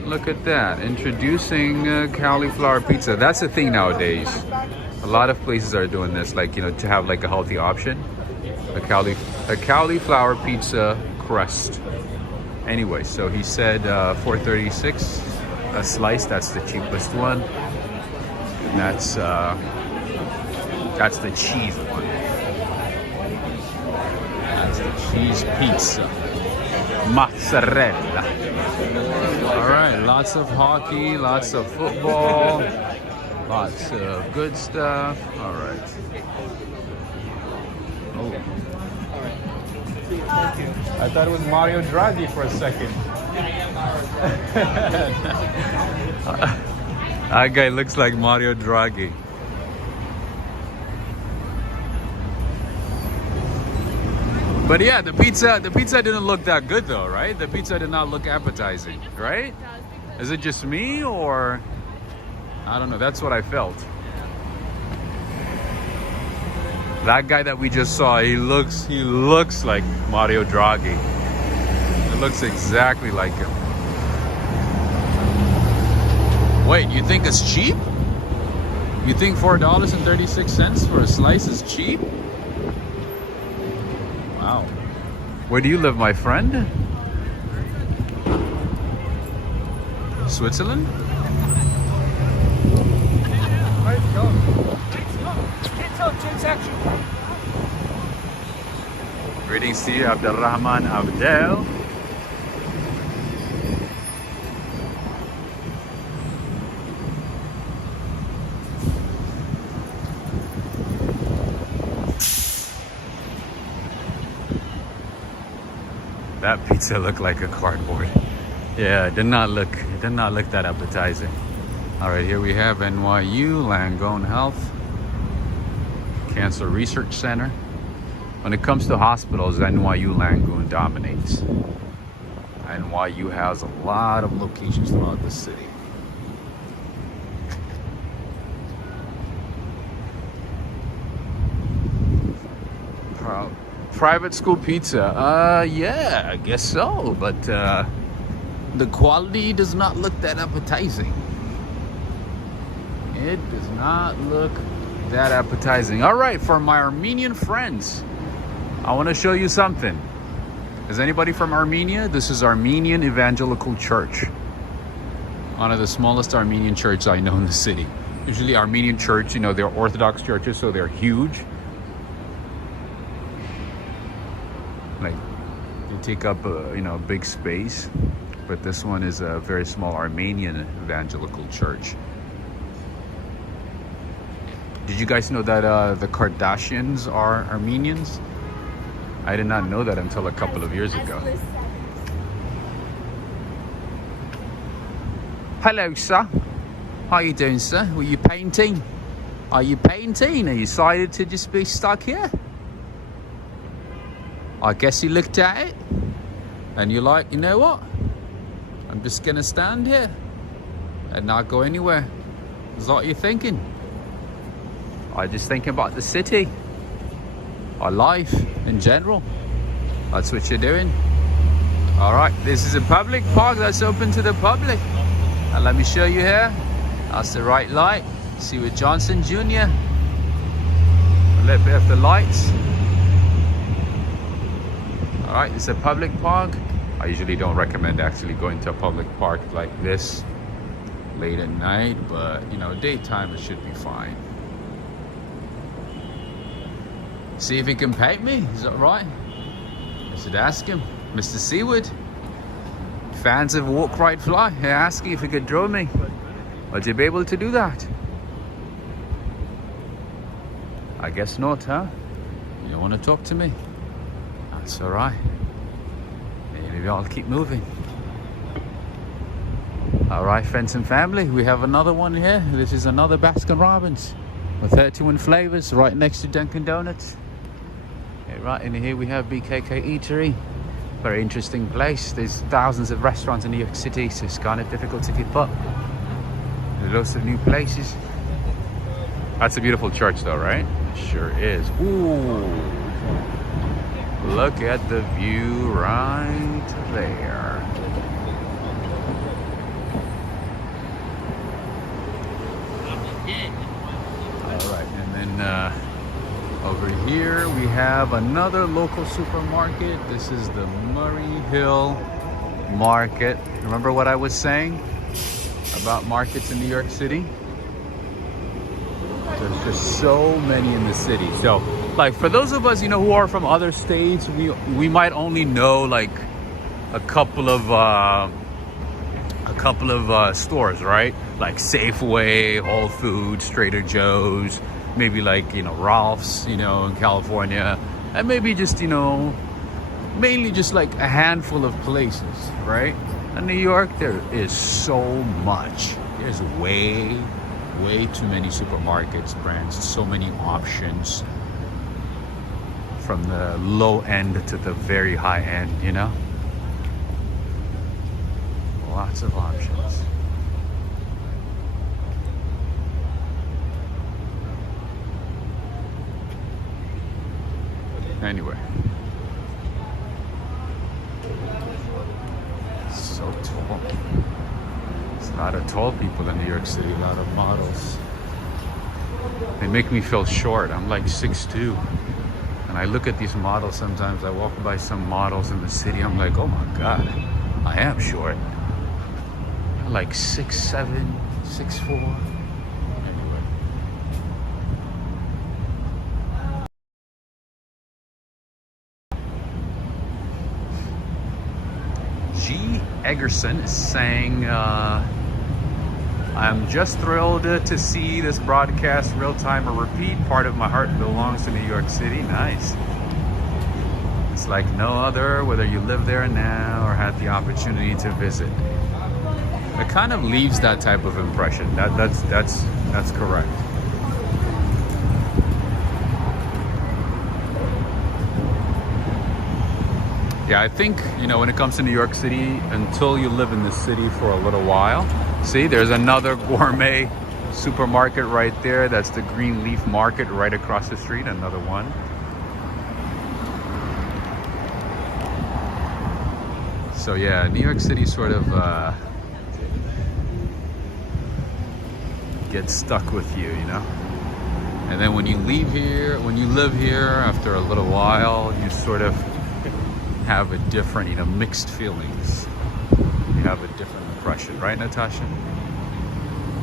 Look at that. Introducing cauliflower pizza. That's the thing nowadays. A lot of places are doing this, like, you know, to have like a healthy option. A cauliflower pizza crust. Anyway, so he said $4.36 a slice. That's the cheapest one. And that's the cheese one. That's the cheese pizza. Mozzarella. All right, lots of hockey, lots of football, lots of good stuff. All right. Oh. I thought it was Mario Draghi for a second. That guy looks like Mario Draghi. But yeah, the pizza didn't look that good though, right? The pizza did not look appetizing, right? Is it just me, or I don't know? That's what I felt. That guy that we just saw, he looks like Mario Draghi. It looks exactly like him. Wait, you think it's cheap? You think $4.36 for a slice is cheap? Wow. Where do you live, my friend? Switzerland? Let's go. It's up, transaction. Greetings to you, Abdelrahman Abdel. That pizza looked like a cardboard. Yeah, it did not look that appetizing. All right, here we have NYU Langone Health Cancer Research Center. When it comes to hospitals, NYU Langone dominates. NYU has a lot of locations throughout the city. Private school pizza, yeah, I guess so, but the quality does not look that appetizing. It does not look that appetizing. All right, for my Armenian friends, I want to show you something. Is anybody from Armenia? This is Armenian Evangelical Church. One of the smallest Armenian churches I know in the city. Usually Armenian church, you know, they're Orthodox churches, so they're huge. Like, they take up a big space, but this one is a very small Armenian evangelical church. Did you guys know that the Kardashians are Armenians? I did not know that until a couple of years ago. Hello, sir. How are you doing, sir? Were you painting? Are you painting? Are you excited to just be stuck here? I guess you looked at it and you're like, you know what? I'm just gonna stand here and not go anywhere. Is that what you're thinking? I'm just thinking about the city or life in general. That's what you're doing. All right, this is a public park that's open to the public. And let me show you here. That's the right light. See with Johnson Jr. A little bit of the lights. All right, it's a public park. I usually don't recommend actually going to a public park like this late at night, but daytime it should be fine. See if he can paint me, is that right? I should ask him. Mr. Seaward, fans of Walk, Ride, Fly, I ask you if he could draw me. Would you be able to do that? I guess not, huh? You don't want to talk to me? That's all right. Maybe I'll keep moving. All right, friends and family, we have another one here. This is another Baskin Robbins with 31 flavors right next to Dunkin' Donuts. Okay, right in here we have BKK Eatery. Very interesting place. There's thousands of restaurants in New York City, so it's kind of difficult to keep up. There's lots of new places. That's a beautiful church though, right? It sure is. Ooh. Look at the view right there. All right, and then over here we have another local supermarket. This is the Murray Hill Market. Remember what I was saying about markets in New York City? There's just so many in the city. So, like, for those of us, who are from other states, we might only know like a couple of stores, right? Like Safeway, Whole Foods, Trader Joe's, maybe like Ralph's, in California, and maybe just mainly just like a handful of places, right? In New York, there is so much. There's way too many supermarkets, brands, so many options, from the low end to the very high end, Lots of options. Anyway. So tall. There's a lot of tall people in New York City, a lot of models. They make me feel short. I'm like 6'2". And I look at these models sometimes. I walk by some models in the city. I'm like, oh my God, I am short. I'm like 6'7", 6'4". Anyway. G. Eggerson is saying, I'm just thrilled to see this broadcast real time or repeat. Part of my heart belongs to New York City. Nice. It's like no other, whether you live there now or had the opportunity to visit. It kind of leaves that type of impression. That's correct. Yeah, I think, you know, when it comes to New York City, until you live in the city for a little while. See, there's another gourmet supermarket right there. That's the Green Leaf Market right across the street. Another one. So yeah, New York City sort of gets stuck with you, you know? And then when you leave here, when you live here, after a little while, you sort of have a different, you know, mixed feelings. You have a different impression, right, Natasha?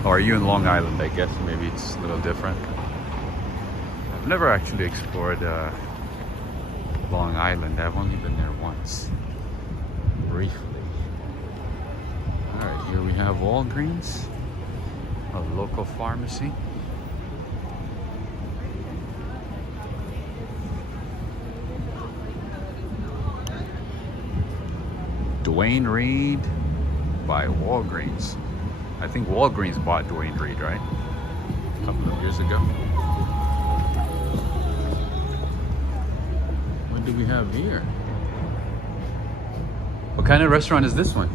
Or are you in Long Island? I guess maybe it's a little different. I've never actually explored Long Island. I've only been there once, briefly. All right, here we have Walgreens, a local pharmacy. Dwayne Reed by Walgreens. I think Walgreens bought Dwayne Reed, right? A couple of years ago. What do we have here? What kind of restaurant is this one?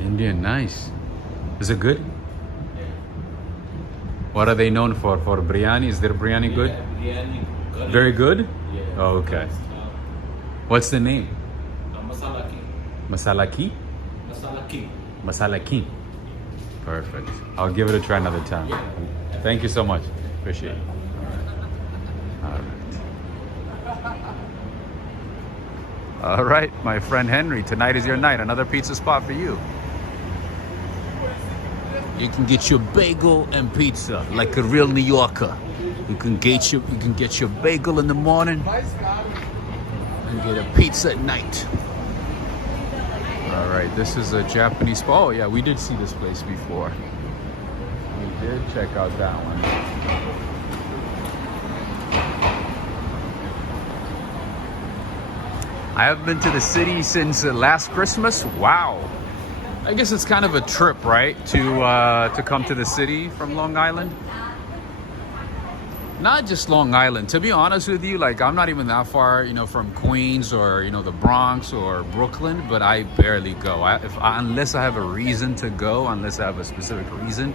Indian, nice. Is it good? What are they known for? For biryani? Is their biryani good? Biryani. Very good? Yeah. Oh, okay. What's the name? Masala King. Masala Ki? Masala King. Masala King. Perfect. I'll give it a try another time. Thank you so much. Appreciate it. All right. All right, my friend Henry. Tonight is your night. Another pizza spot for you. You can get your bagel and pizza like a real New Yorker. You can get your bagel in the morning and get a pizza at night. All right, this is a Japanese spot. Oh yeah, we did see this place before. We did check out that one. I haven't been to the city since last Christmas. Wow. I guess it's kind of a trip, right? To come to the city from Long Island. Not just Long Island. To be honest with you, like I'm not even that far, you know, from Queens or, you know, the Bronx or Brooklyn, but I barely go. Unless I have a reason to go, unless I have a specific reason,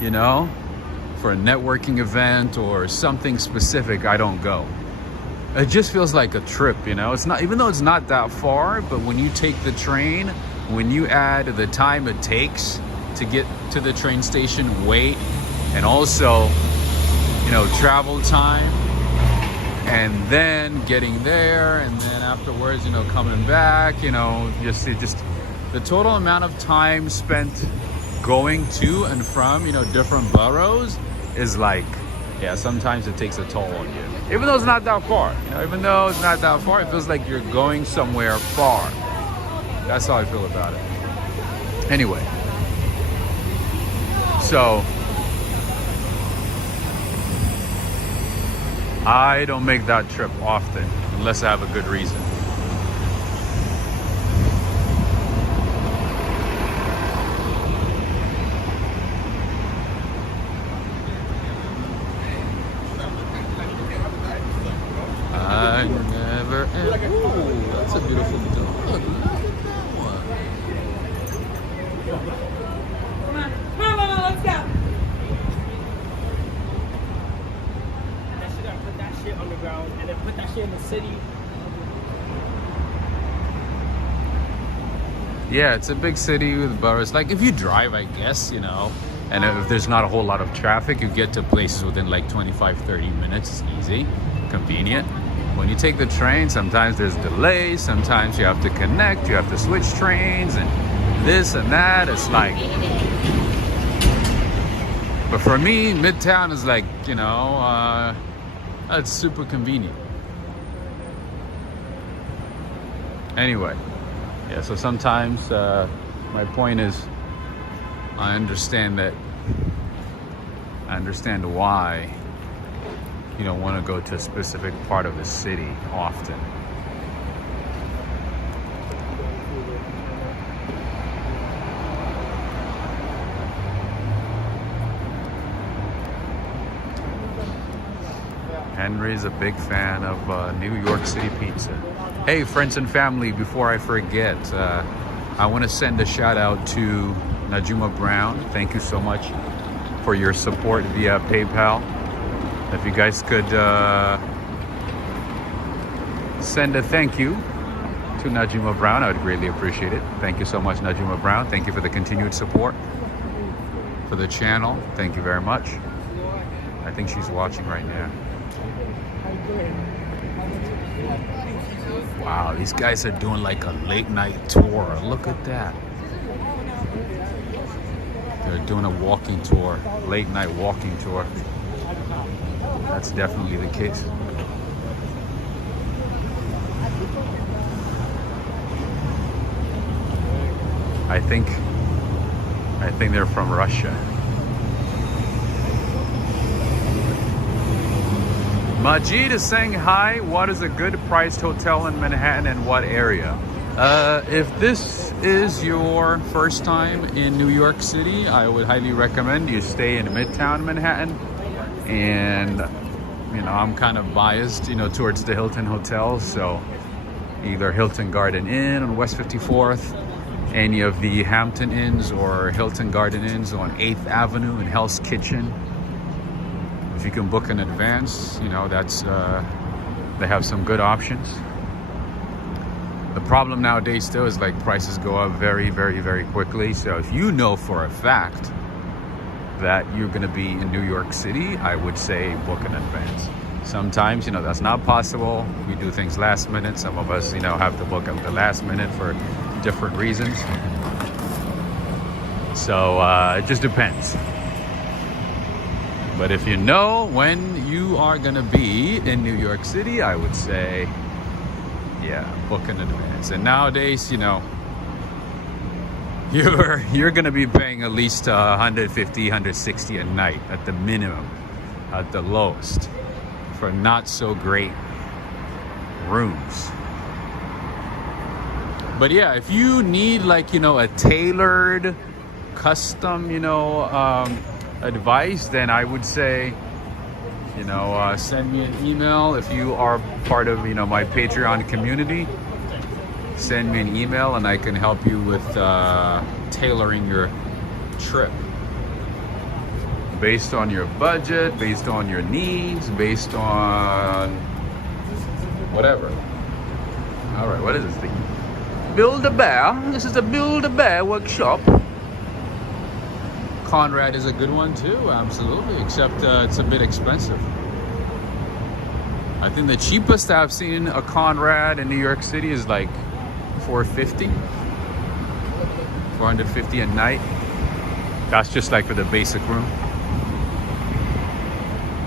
you know, for a networking event or something specific, I don't go. It just feels like a trip, you know. It's not, even though it's not that far, but when you take the train, when you add the time it takes to get to the train station, wait, and also, you know, travel time, and then getting there, and then afterwards, you know, coming back, you know, just the total amount of time spent going to and from, you know, different boroughs is like, yeah, sometimes it takes a toll on you. Even though it's not that far, you know, even though it's not that far, it feels like you're going somewhere far. That's how I feel about it. Anyway, so I don't make that trip often unless I have a good reason. I never am. Ooh, that's a beautiful dog. Look at that one. Come on, let's go. And then she gotta put that shit on the ground and then put that shit especially in the city. Yeah, it's a big city with boroughs. Like if you drive, I guess, you know, and if there's not a whole lot of traffic, you get to places within like 25, 30 minutes. It's easy, convenient. When you take the train, sometimes there's delays, sometimes you have to connect, you have to switch trains and this and that. It's like, but for me, Midtown is like, you know, it's super convenient. Anyway, yeah, so sometimes my point is I understand why you don't want to go to a specific part of the city often. Henry's a big fan of New York City pizza. Hey, friends and family, before I forget, I want to send a shout out to Najuma Brown. Thank you so much for your support via PayPal. If you guys could send a thank you to Najuma Brown, I would greatly appreciate it. Thank you so much, Najuma Brown. Thank you for the continued support for the channel. Thank you very much. I think she's watching right now. Wow, these guys are doing like a late night tour. Look at that. They're doing a walking tour, late night walking tour. That's definitely the case. I think they're from Russia. Majid is saying hi. What is a good priced hotel in Manhattan and what area? If this is your first time in New York City, I would highly recommend you stay in Midtown Manhattan. And you know, I'm kind of biased, you know, towards the Hilton hotels. So either Hilton Garden Inn on West 54th, any of the Hampton Inns or Hilton Garden Inns on 8th Avenue in Hell's Kitchen. If you can book in advance, you know, that's they have some good options. The problem nowadays still is like prices go up very, very, very quickly. So if you know for a fact that you're going to be in New York City, I would say book in advance. Sometimes, you know, that's not possible. We do things last minute. Some of us, you know, have to book at the last minute for different reasons. So it just depends. But if you know when you are going to be in New York City, I would say, yeah, book in advance. And nowadays, you know, you're going to be paying at least 150, 160 a night at the minimum, at the lowest, for not so great rooms. But yeah, if you need like, you know, a tailored, custom, you know, advice, then I would say, you know, send me an email. If you are part of, you know, my Patreon community, send me an email and I can help you with tailoring your trip based on your budget, based on your needs, based on whatever. All right, what is this thing? Build-A-Bear. This is a Build-A-Bear workshop. Conrad is a good one too, absolutely, except it's a bit expensive. I think the cheapest I've seen a Conrad in New York City is like $450 a night. That's just like for the basic room.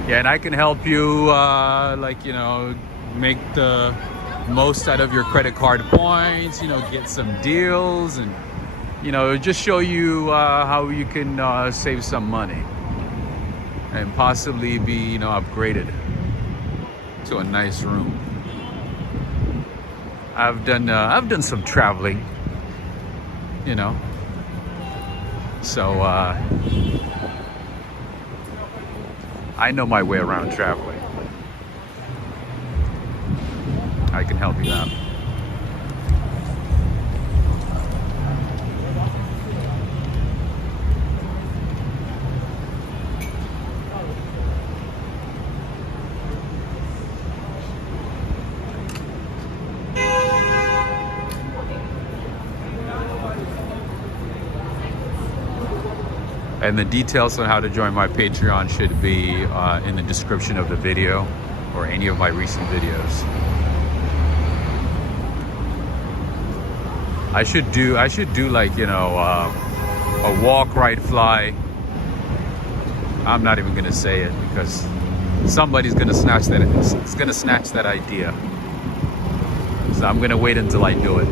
Yeah, and I can help you like, you know, make the most out of your credit card points, you know, get some deals, and you know, just show you how you can save some money and possibly be, you know, upgraded to a nice room. I've done some traveling, you know, so I know my way around traveling. I can help you out. And the details on how to join my Patreon should be in the description of the video or any of my recent videos. I should do like, you know, a walk, ride, fly. I'm not even gonna say it because somebody's gonna snatch that. It's gonna snatch that idea. So I'm gonna wait until I do it.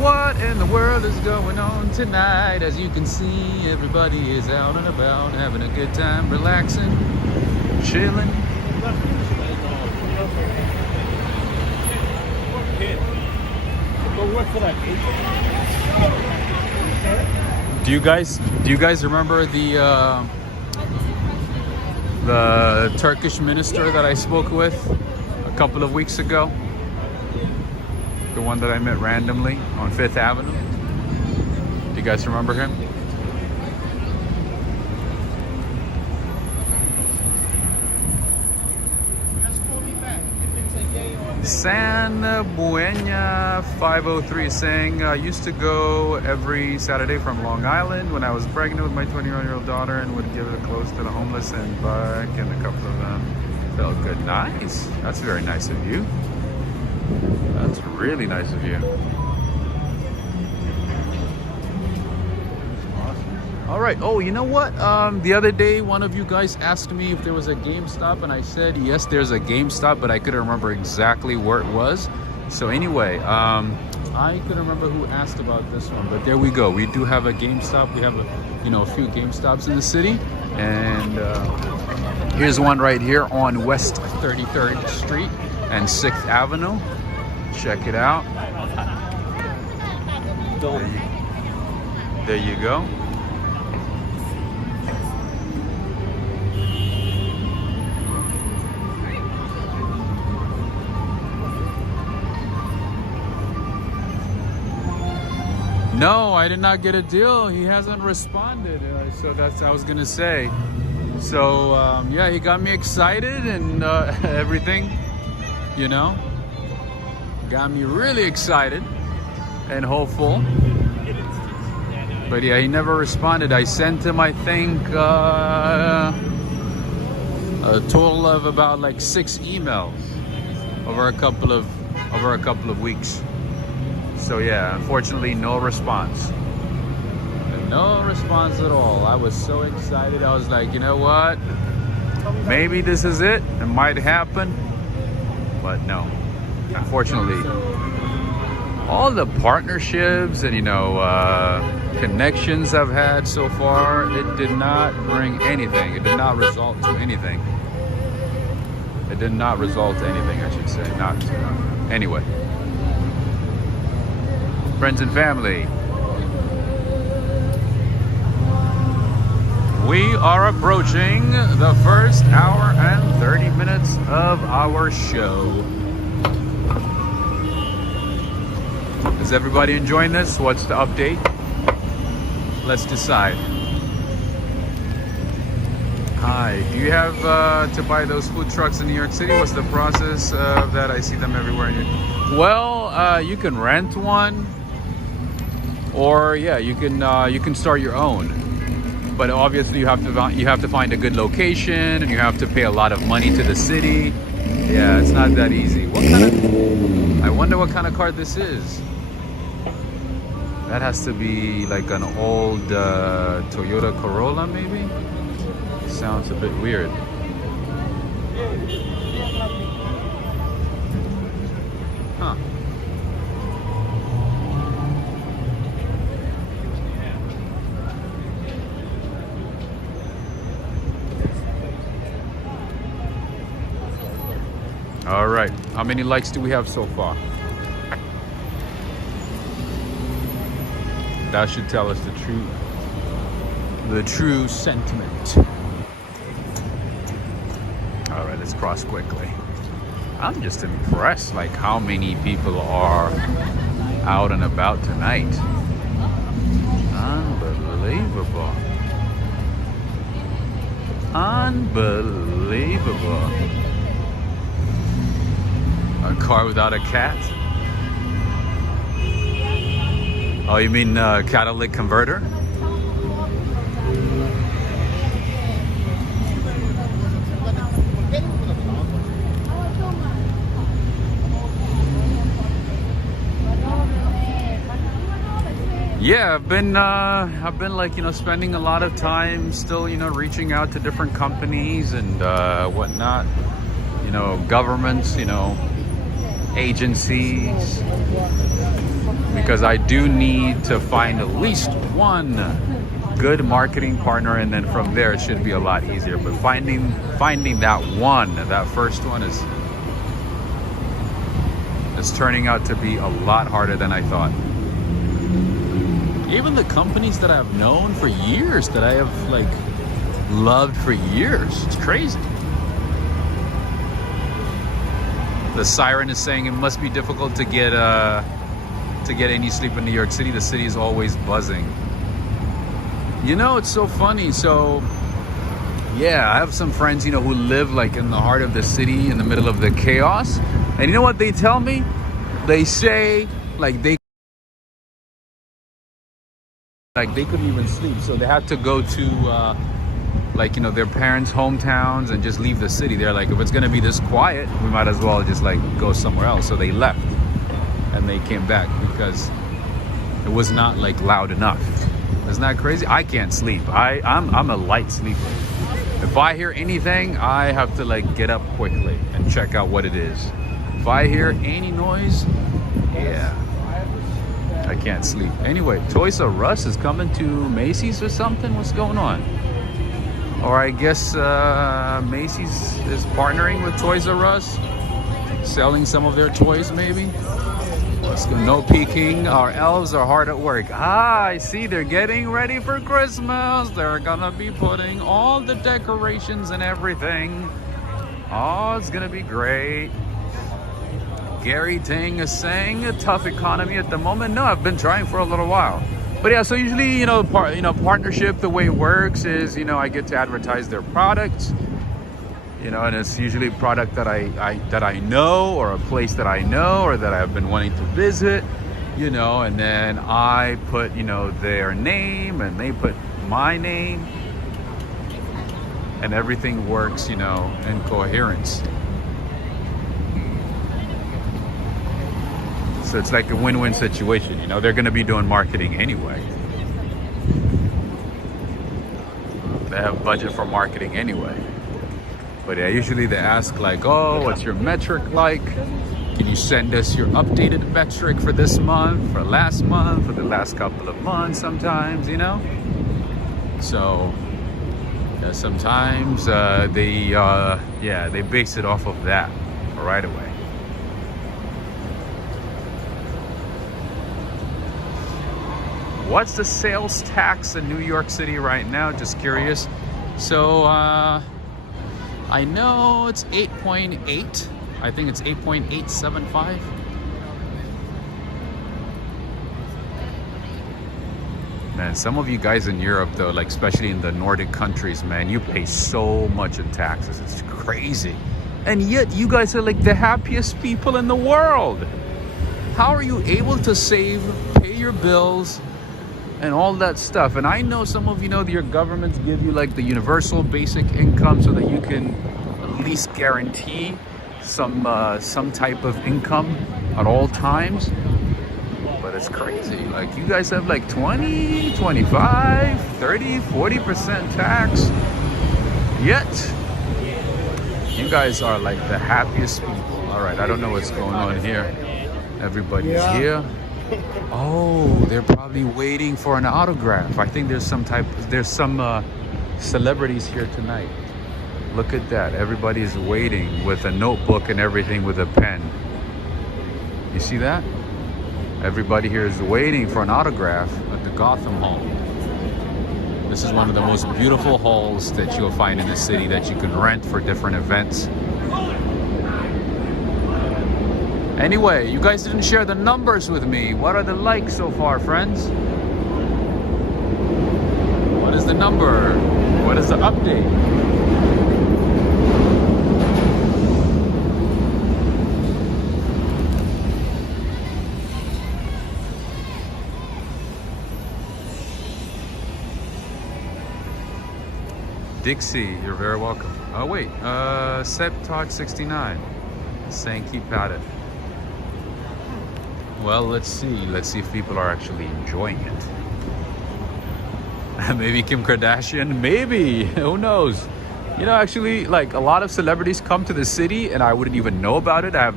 What in the world is going on tonight? As you can see, everybody is out and about, having a good time, relaxing, chilling. Do you guys remember the Turkish minister that I spoke with a couple of weeks ago? The one that I met randomly on 5th Avenue. Do you guys remember him? San Buena 503 saying, I used to go every Saturday from Long Island when I was pregnant with my 21-year-old daughter and would give it close to the homeless and back, and a couple of them felt good. Nice. That's very nice of you. That's really nice of you. All right. Oh, you know what? The other day, one of you guys asked me if there was a GameStop, and I said, yes, there's a GameStop, but I couldn't remember exactly where it was. So anyway, I couldn't remember who asked about this one, but there we go. We do have a GameStop. We have a few GameStops in the city, and here's one right here on West 33rd Street and 6th Avenue. Check it out. There you go. No, I did not get a deal. He hasn't responded. So that's what I was gonna say. So yeah, he got me excited and everything, you know. Got me really excited and hopeful. But yeah, he never responded. I sent him, I think, a total of about like 6 emails over a couple of weeks. So yeah, unfortunately, no response. No response at all. I was so excited. I was like, you know what? Maybe this is it. It might happen. But no. Unfortunately, all the partnerships and connections I've had so far, it did not bring anything. It did not result to anything. It did not result to anything, I should say. Not anyway. Friends and family, we are approaching the first hour and 30 minutes of our show. Is everybody enjoying this? What's the update? Let's decide. Hi, do you have to buy those food trucks in New York City? What's the process of that? I see them everywhere. Well, you can rent one, or yeah, you can start your own. But obviously, you have to find a good location, and you have to pay a lot of money to the city. Yeah, it's not that easy. I wonder what kind of car this is. That has to be like an old Toyota Corolla, maybe? Sounds a bit weird. Huh. All right, how many likes do we have so far? That should tell us the true sentiment. All right, let's cross quickly. I'm just impressed, like how many people are out and about tonight. Unbelievable. Unbelievable. A car without a cat? Oh, you mean catalytic converter? Yeah, I've been like, you know, spending a lot of time still, you know, reaching out to different companies and whatnot, you know, governments, you know, agencies, because I do need to find at least one good marketing partner, and then from there it should be a lot easier. But finding that first one is turning out to be a lot harder than I thought. Even the companies that I've known for years, that I have like loved for years, it's crazy. The siren is saying it must be difficult to get any sleep in New York City. The city is always buzzing. You know, it's so funny. So yeah, I have some friends, you know, who live like in the heart of the city, in the middle of the chaos. And you know what they tell me? They say like they couldn't even sleep, so they had to go to like, you know, their parents' hometowns and just leave the city. They're like, if it's gonna be this quiet, we might as well just like go somewhere else. So they left and they came back because it was not like loud enough. Isn't that crazy? I can't sleep. I'm a light sleeper. If I hear anything, I have to like get up quickly and check out what it is. If I hear any noise, yeah, I can't sleep. Anyway, Toys R Us is coming to Macy's or something. What's going on? Or I guess Macy's is partnering with Toys R Us, selling some of their toys maybe. Let's go. No peeking. Our elves are hard at work. Ah, I see. They're getting ready for Christmas. They're gonna be putting all the decorations and everything. Oh, it's gonna be great. Gary Ting is saying a tough economy at the moment. No, I've been trying for a little while. But yeah, so usually, you know, partnership, the way it works is, you know, I get to advertise their products, you know, and it's usually a product that I know, or a place that I know, or that I've been wanting to visit, you know, and then I put, you know, their name and they put my name, and everything works, you know, in coherence. So it's like a win-win situation, you know. They're going to be doing marketing anyway. They have budget for marketing anyway. But yeah, usually they ask like, oh, what's your metric like? Can you send us your updated metric for this month, for last month, for the last couple of months sometimes, you know? So yeah, sometimes they base it off of that right away. What's the sales tax in New York City right now? Just curious. So I know it's 8.8. I think it's 8.875. Man, some of you guys in Europe though, like especially in the Nordic countries, man, you pay so much in taxes. It's crazy. And yet you guys are like the happiest people in the world. How are you able to save, pay your bills, and all that stuff? And I know some of you know that your governments give you like the universal basic income so that you can at least guarantee some type of income at all times. But it's crazy. Like you guys have like 20, 25, 30, 40% tax. Yet you guys are like the happiest people. All right, I don't know what's going on here. Everybody's here. Oh, they're probably waiting for an autograph. I think there's some celebrities here tonight. Look at that. Everybody's waiting with a notebook and everything, with a pen. You see that? Everybody here is waiting for an autograph at the Gotham Hall. This is one of the most beautiful halls that you'll find in the city that you can rent for different events. Anyway, you guys didn't share the numbers with me. What are the likes so far, friends? What is the number? What is the update? Dixie, you're very welcome. Oh wait, Septog 69 saying keep at it. Well, let's see if people are actually enjoying it. Maybe Kim Kardashian, maybe, who knows? You know, actually, like a lot of celebrities come to the city and I wouldn't even know about it. I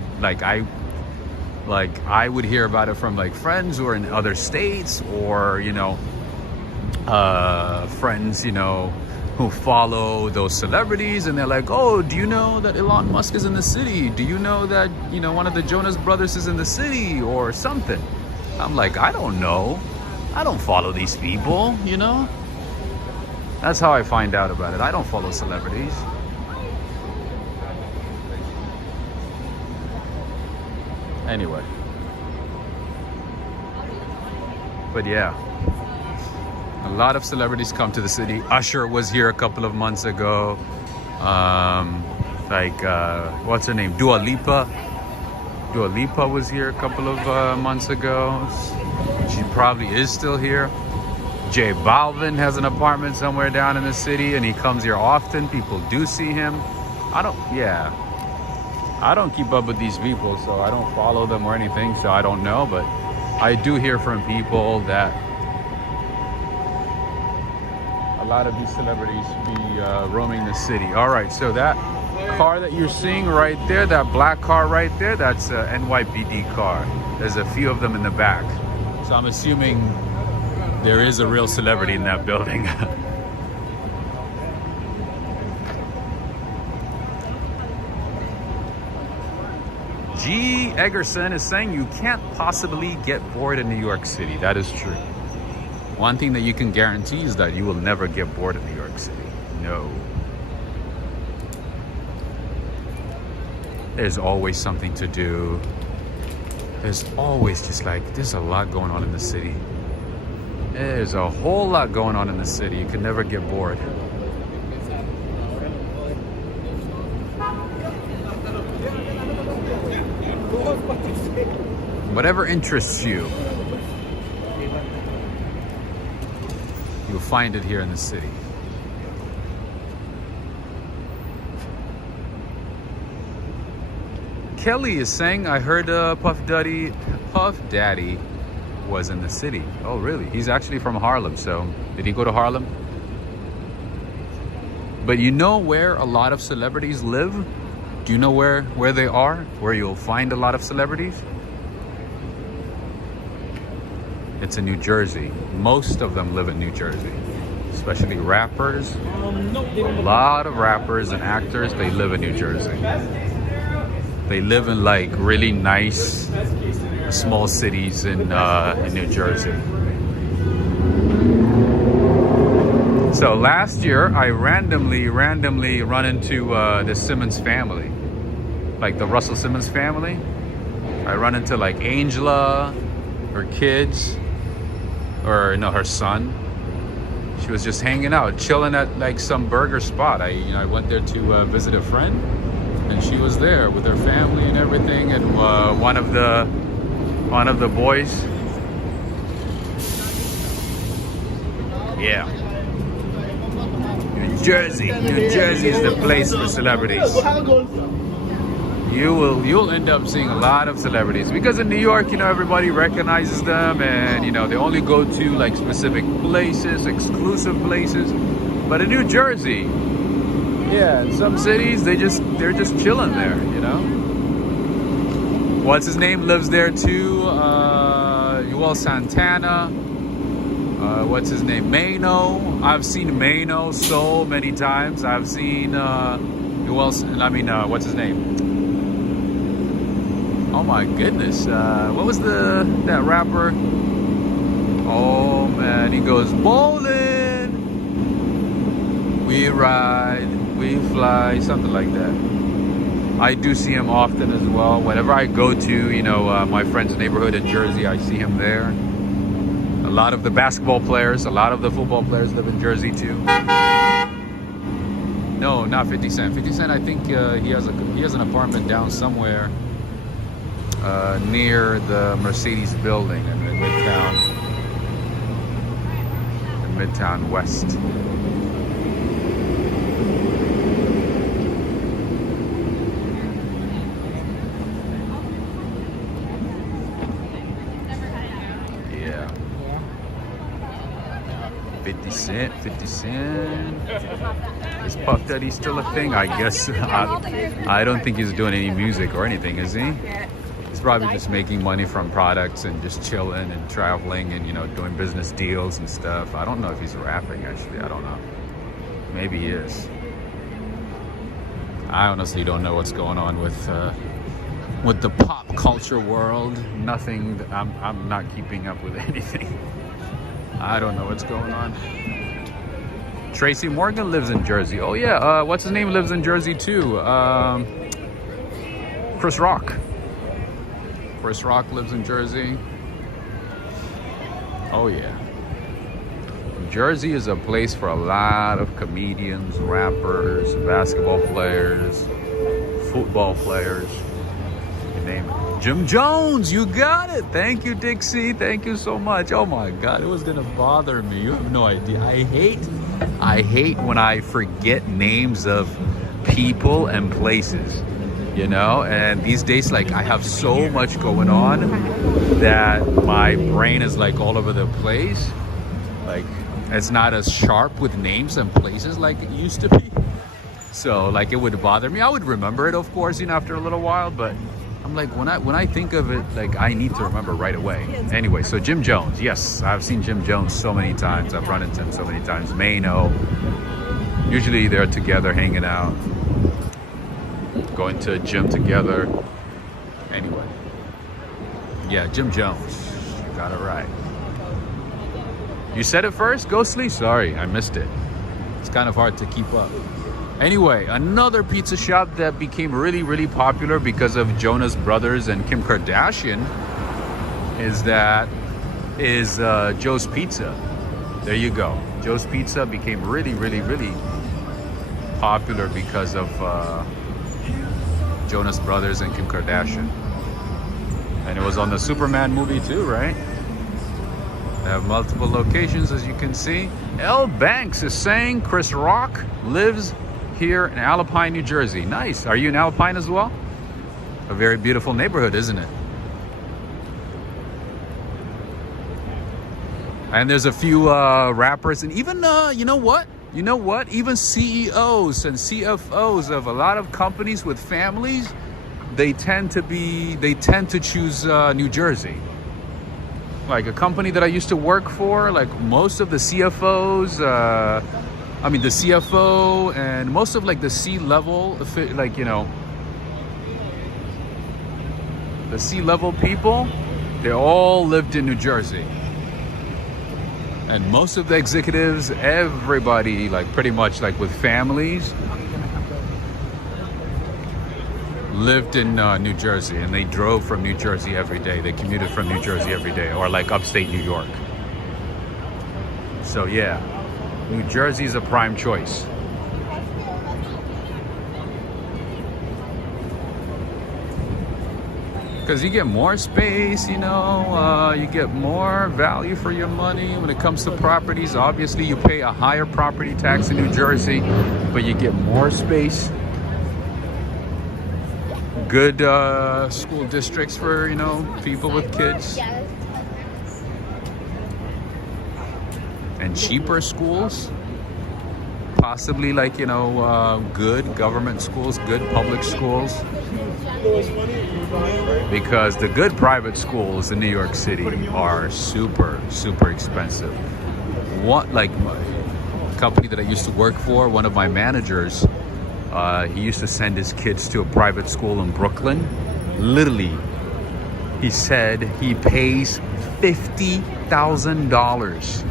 would hear about it from like friends who are in other states, or you know, friends, you know, who follow those celebrities, and they're like, oh, do you know that Elon Musk is in the city? Do you know that, you know, one of the Jonas Brothers is in the city or something? I'm like, I don't know. I don't follow these people, you know? That's how I find out about it. I don't follow celebrities. Anyway. But yeah. A lot of celebrities come to the city. Usher was here a couple of months ago. What's her name? Dua Lipa. Dua Lipa was here a couple of months ago. She probably is still here. J Balvin has an apartment somewhere down in the city, and he comes here often. People do see him. I don't keep up with these people, so I don't follow them or anything, so I don't know. But I do hear from people that a lot of these celebrities be roaming the city. All right, so that car that you're seeing right there, that black car right there, that's a NYPD car. There's a few of them in the back. So I'm assuming there is a real celebrity in that building. G. Eggerson is saying you can't possibly get bored in New York City. That is true. One thing that you can guarantee is that you will never get bored in New York City. No. There's always something to do. There's always just like, there's a lot going on in the city. There's a whole lot going on in the city. You can never get bored. Whatever interests you, you'll find it here in the city. Kelly is saying, I heard Puff Daddy was in the city. Oh, really? He's actually from Harlem. So did he go to Harlem? But you know where a lot of celebrities live? Do you know where they are? Where you'll find a lot of celebrities? It's in New Jersey. Most of them live in New Jersey, especially rappers. A lot of rappers and actors, they live in New Jersey. They live in like really nice small cities in New Jersey. So last year, I randomly run into the Simmons family, like the Russell Simmons family. I run into like Angela, her kids, or no, her son. She was just hanging out, chilling at like some burger spot. I went there to visit a friend, and she was there with her family and everything. And one of the boys, yeah. New Jersey is the place for celebrities. You'll end up seeing a lot of celebrities, because in New York, everybody recognizes them, and they only go to like specific places, exclusive places. But in New Jersey, yeah, in some cities they're just chilling there, What's his name lives there too? Joel Santana. What's his name? Mano. I've seen Mano so many times. I've seen what's his name? Oh my goodness. What was that rapper? Oh man, he goes bowling. We ride, we fly, something like that. I do see him often as well. Whenever I go to, my friend's neighborhood in Jersey, I see him there. A lot of the basketball players, a lot of the football players live in Jersey too. No, not 50 Cent. 50 Cent, I think he has an apartment down somewhere near the Mercedes building in Midtown West. 50 Cent. 50 Cent. Is Puff Daddy still a thing? I guess. I don't think he's doing any music or anything, is he? He's probably just making money from products and just chilling and traveling and, you know, doing business deals and stuff. I don't know if he's rapping, actually. I don't know. Maybe he is. I honestly don't know what's going on with the pop culture world. Nothing. I'm not keeping up with anything. I don't know what's going on. Tracy Morgan lives in Jersey. Oh yeah, what's his name lives in Jersey too? Chris Rock. Chris Rock lives in Jersey. Oh yeah. Jersey is a place for a lot of comedians, rappers, basketball players, football players. You name it. Jim Jones, you got it. Thank you, Dixie. Thank you so much. Oh my God, it was gonna bother me. You have no idea. I hate when I forget names of people and places. You know, and these days, like, I have so much going on that my brain is like all over the place. Like, it's not as sharp with names and places like it used to be. So, like, it would bother me. I would remember it, of course, you know, after a little while, but I'm like, when I think of it, like, I need to remember right away. Anyway, so Jim Jones, yes, I've seen Jim Jones so many times. I've run into him so many times. Mano, usually they're together hanging out, going to a gym together. Anyway, yeah, Jim Jones, you got it right. You said it first? Go sleep. Sorry, I missed it. It's kind of hard to keep up. Anyway, another pizza shop that became really, really popular because of Jonas Brothers and Kim Kardashian is Joe's Pizza. There you go. Joe's Pizza became really, really, really popular because of Jonas Brothers and Kim Kardashian. And it was on the Superman movie too, right? They have multiple locations, as you can see. L. Banks is saying Chris Rock lives here in Alpine, New Jersey. Nice. Are you in Alpine as well? A very beautiful neighborhood, isn't it? And there's a few rappers, and even you know what? Even CEOs and CFOs of a lot of companies with families, they tend to choose New Jersey. Like a company that I used to work for, like most of the CFOs, the CFO and most of like the C-level, like, you know, the C-level people, they all lived in New Jersey. And most of the executives, everybody, like pretty much like with families, lived in New Jersey, and they drove from New Jersey every day. They commuted from New Jersey every day, or like upstate New York. So yeah, New Jersey is a prime choice. Because you get more space, you know, you get more value for your money. When it comes to properties, obviously you pay a higher property tax in New Jersey, but you get more space. Good school districts for, you know, people with kids. And cheaper schools. Possibly like, you know, good government schools, good public schools. Because the good private schools in New York City are super, super expensive. What, like my company that I used to work for, one of my managers, he used to send his kids to a private school in Brooklyn. Literally, he said he pays $50,000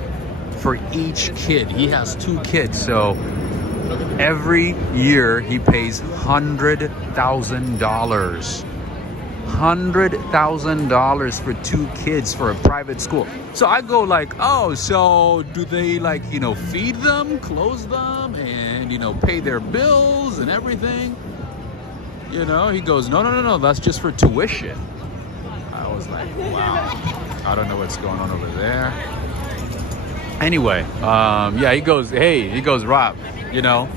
for each kid. He has 2 kids, so every year he pays $100,000. $100,000 for 2 kids for a private school. So I go like, oh, so do they, like, you know, feed them, clothe them, and, you know, pay their bills and everything? You know, he goes, no, that's just for tuition. I was like, wow, I don't know what's going on over there. Anyway, yeah, he goes, Rob, you know,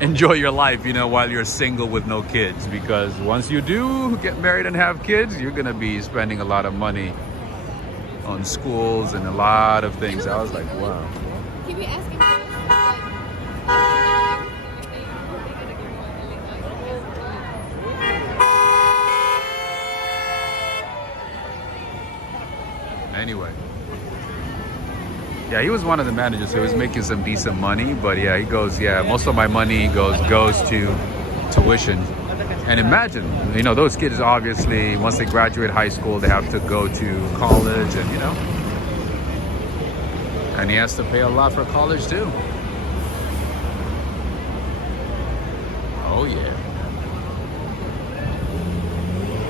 enjoy your life, you know, while you're single with no kids, because once you do get married and have kids, you're gonna be spending a lot of money on schools and a lot of things. I was like, wow. keep asking me. Anyway. Yeah, he was one of the managers who was making some decent money, but yeah, he goes, yeah, most of my money goes to tuition. And imagine, you know, those kids obviously, once they graduate high school, they have to go to college and, you know, and he has to pay a lot for college too. Oh yeah.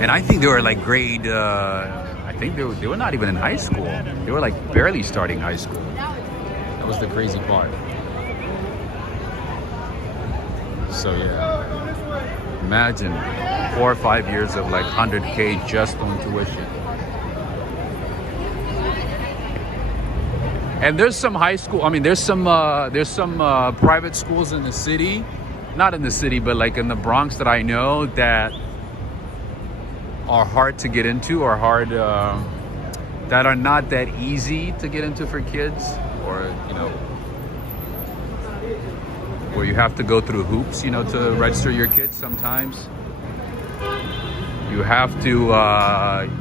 And I think they were like grade, I think they were not even in high school. They were like barely starting high school. That was the crazy part. So yeah, imagine 4 or 5 years of like 100K just on tuition. And there's some high school, I mean, there's some private schools in the city, not in the city, but like in the Bronx that I know that are hard to get into, or hard, that are not that easy to get into for kids, or, you know, where you have to go through hoops, you know, to register your kids sometimes. You have to,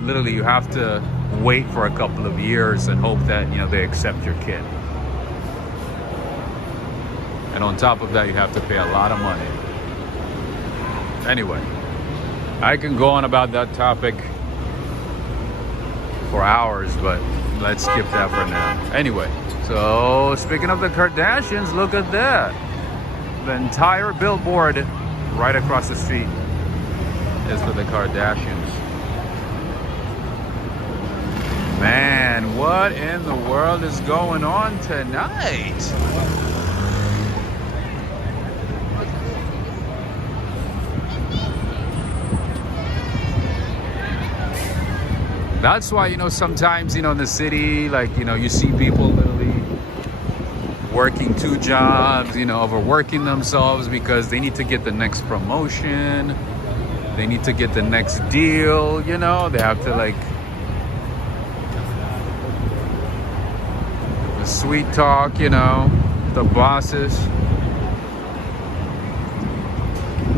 literally, you have to wait for a couple of years and hope that, you know, they accept your kid. And on top of that, you have to pay a lot of money. Anyway, I can go on about that topic for hours, but let's skip that for now. Anyway, so speaking of the Kardashians, look at that. The entire billboard right across the street is for the Kardashians. Man, what in the world is going on tonight? That's why, you know, sometimes, you know, in the city, like, you know, you see people literally working 2 jobs, you know, overworking themselves because they need to get the next promotion. They need to get the next deal, you know. They have to, like, the sweet talk, you know, the bosses,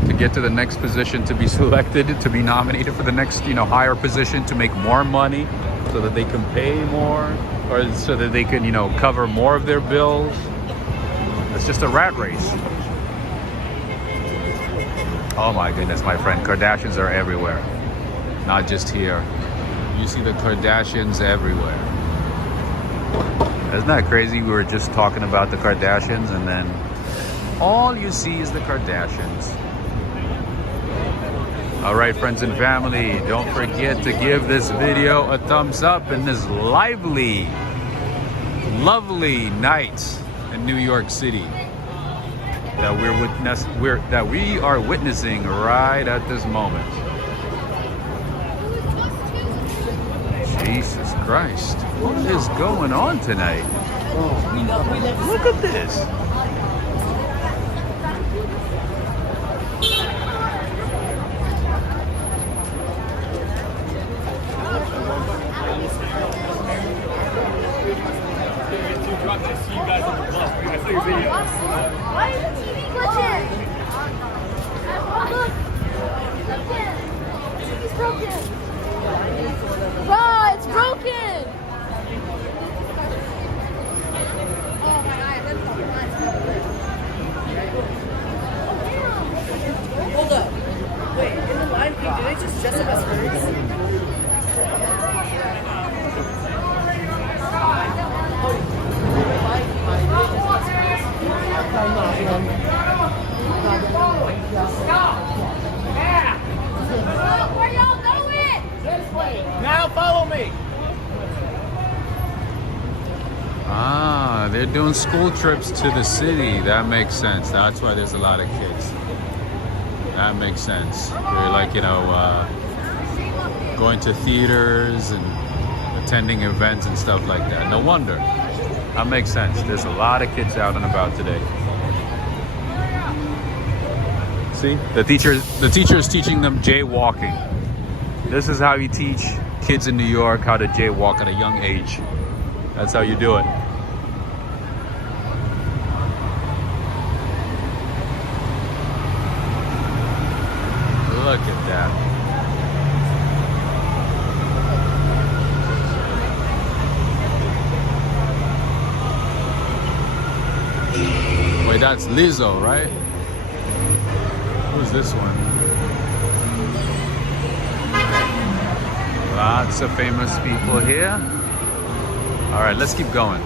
to get to the next position, to be selected, to be nominated for the next, you know, higher position, to make more money so that they can pay more, or so that they can, you know, cover more of their bills. It's just a rat race. Oh my goodness, my friend, Kardashians are everywhere, not just here. You see the Kardashians everywhere. Isn't that crazy? We were just talking about the Kardashians, and then all you see is the Kardashians. All right, friends and family, don't forget to give this video a thumbs up in this lively, lovely night in New York City that we are witnessing right at this moment. Jesus Christ, what is going on tonight? Look at this. Why is the TV glitching? Look! It's broken! Bro, it's broken! Oh my god, that's hold up. Wait, in the line, did they just dress up as birds? Where y'all going? This way. Now follow me. Ah, they're doing school trips to the city. That makes sense. That's why there's a lot of kids. That makes sense. They're like, you know, going to theaters and attending events and stuff like that. No wonder. That makes sense. There's a lot of kids out and about today. See, the teacher is teaching them jaywalking. This is how you teach kids in New York how to jaywalk at a young age. That's how you do it. Wait, that's Lizzo, right? Who's this one? Lots of famous people here. All right, let's keep going.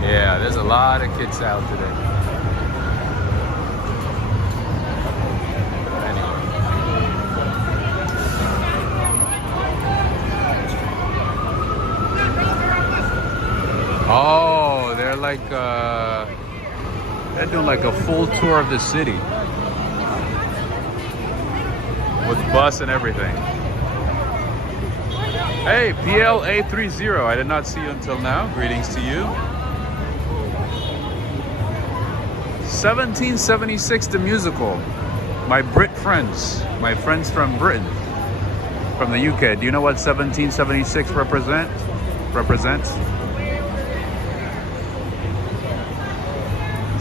Yeah, there's a lot of kids out today. Oh, they're like, they're doing like a full tour of the city. With bus and everything. Hey, PLA30, I did not see you until now. Greetings to you. 1776, the musical. My Brit friends, my friends from Britain, from the UK. Do you know what 1776 represents?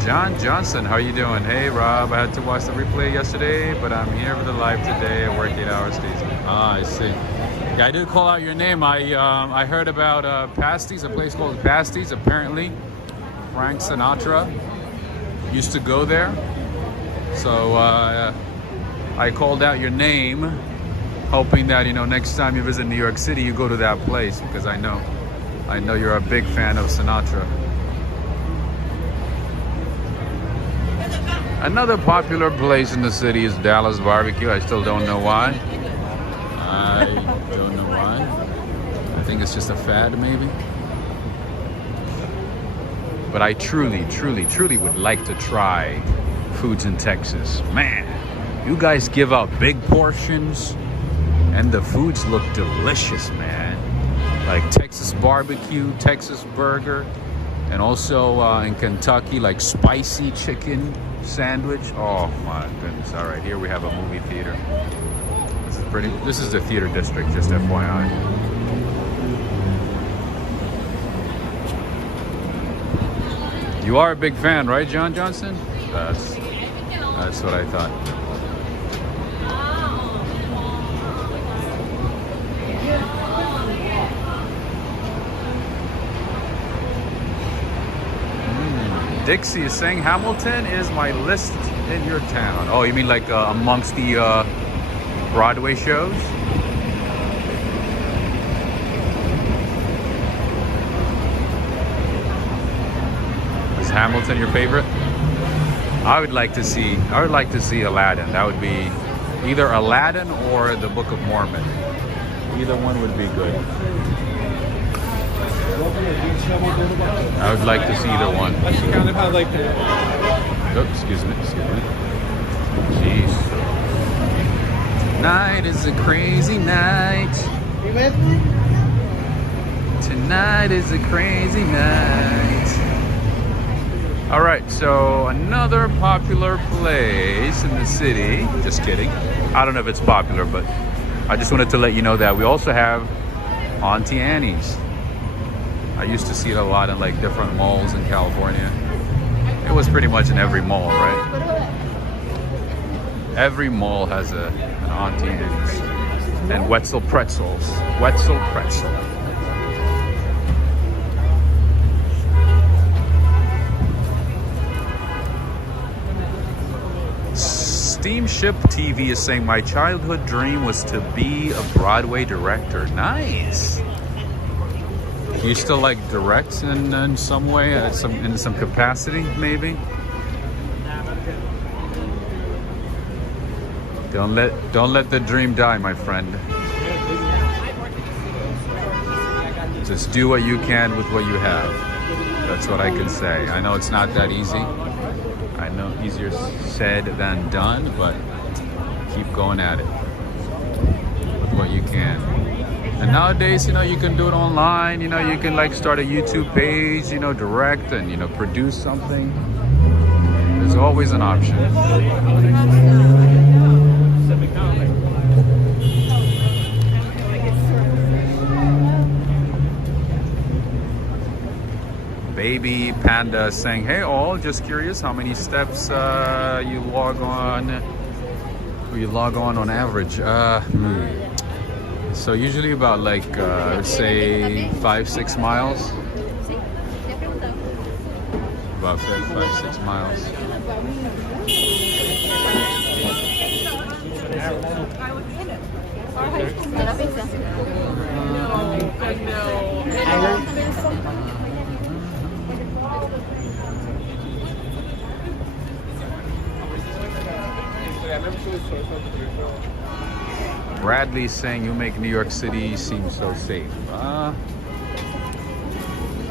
John Johnson, how you doing? Hey Rob, I had to watch the replay yesterday, but I'm here for the live today. I work 8 hours days. Ah, I see. Yeah, I did call out your name. I heard about Pasties, a place called Pasties. Apparently, Frank Sinatra used to go there. So I called out your name, hoping that, you know, next time you visit New York City, you go to that place, because I know you're a big fan of Sinatra. Another popular place in the city is Dallas Barbecue. I still don't know why. I don't know why. I think it's just a fad, maybe. But I truly would like to try foods in Texas. Man, you guys give out big portions and the foods look delicious, man. Like Texas barbecue, Texas burger, and also in Kentucky, like spicy chicken sandwich. Oh my goodness. All right, here we have a movie theater. This is the theater district, just FYI. You are a big fan, right, John Johnson? That's what I thought. Dixie is saying Hamilton is my list in your town. Oh, you mean like amongst the Broadway shows? Is Hamilton your favorite? I would like to see Aladdin. That would be either Aladdin or the Book of Mormon. Either one would be good. I would like to see either one. That's kind of how like Oh, excuse me. Jeez. Tonight is a crazy night. You with me? Tonight is a crazy night. All right, so another popular place in the city. Just kidding. I don't know if it's popular, but I just wanted to let you know that we also have Auntie Annie's. I used to see it a lot in like different malls in California. It was pretty much in every mall, right? Every mall has an Auntie Annie's. And Wetzel pretzels. Wetzel pretzel. Steamship TV is saying my childhood dream was to be a Broadway director. Nice. You still like direct in some way, in some capacity, maybe? Don't let the dream die, my friend. Just do what you can with what you have. That's what I can say. I know it's not that easy. I know easier said than done, but keep going at it with what you can. And nowadays, you know, you can do it online. You know, you can like start a YouTube page, you know, direct and, you know, produce something. There's always an option. Baby Panda saying, hey all, just curious how many steps you log on on average. So usually about like say 5-6 miles. about 5-6 miles. Bradley's saying you make New York City seem so safe.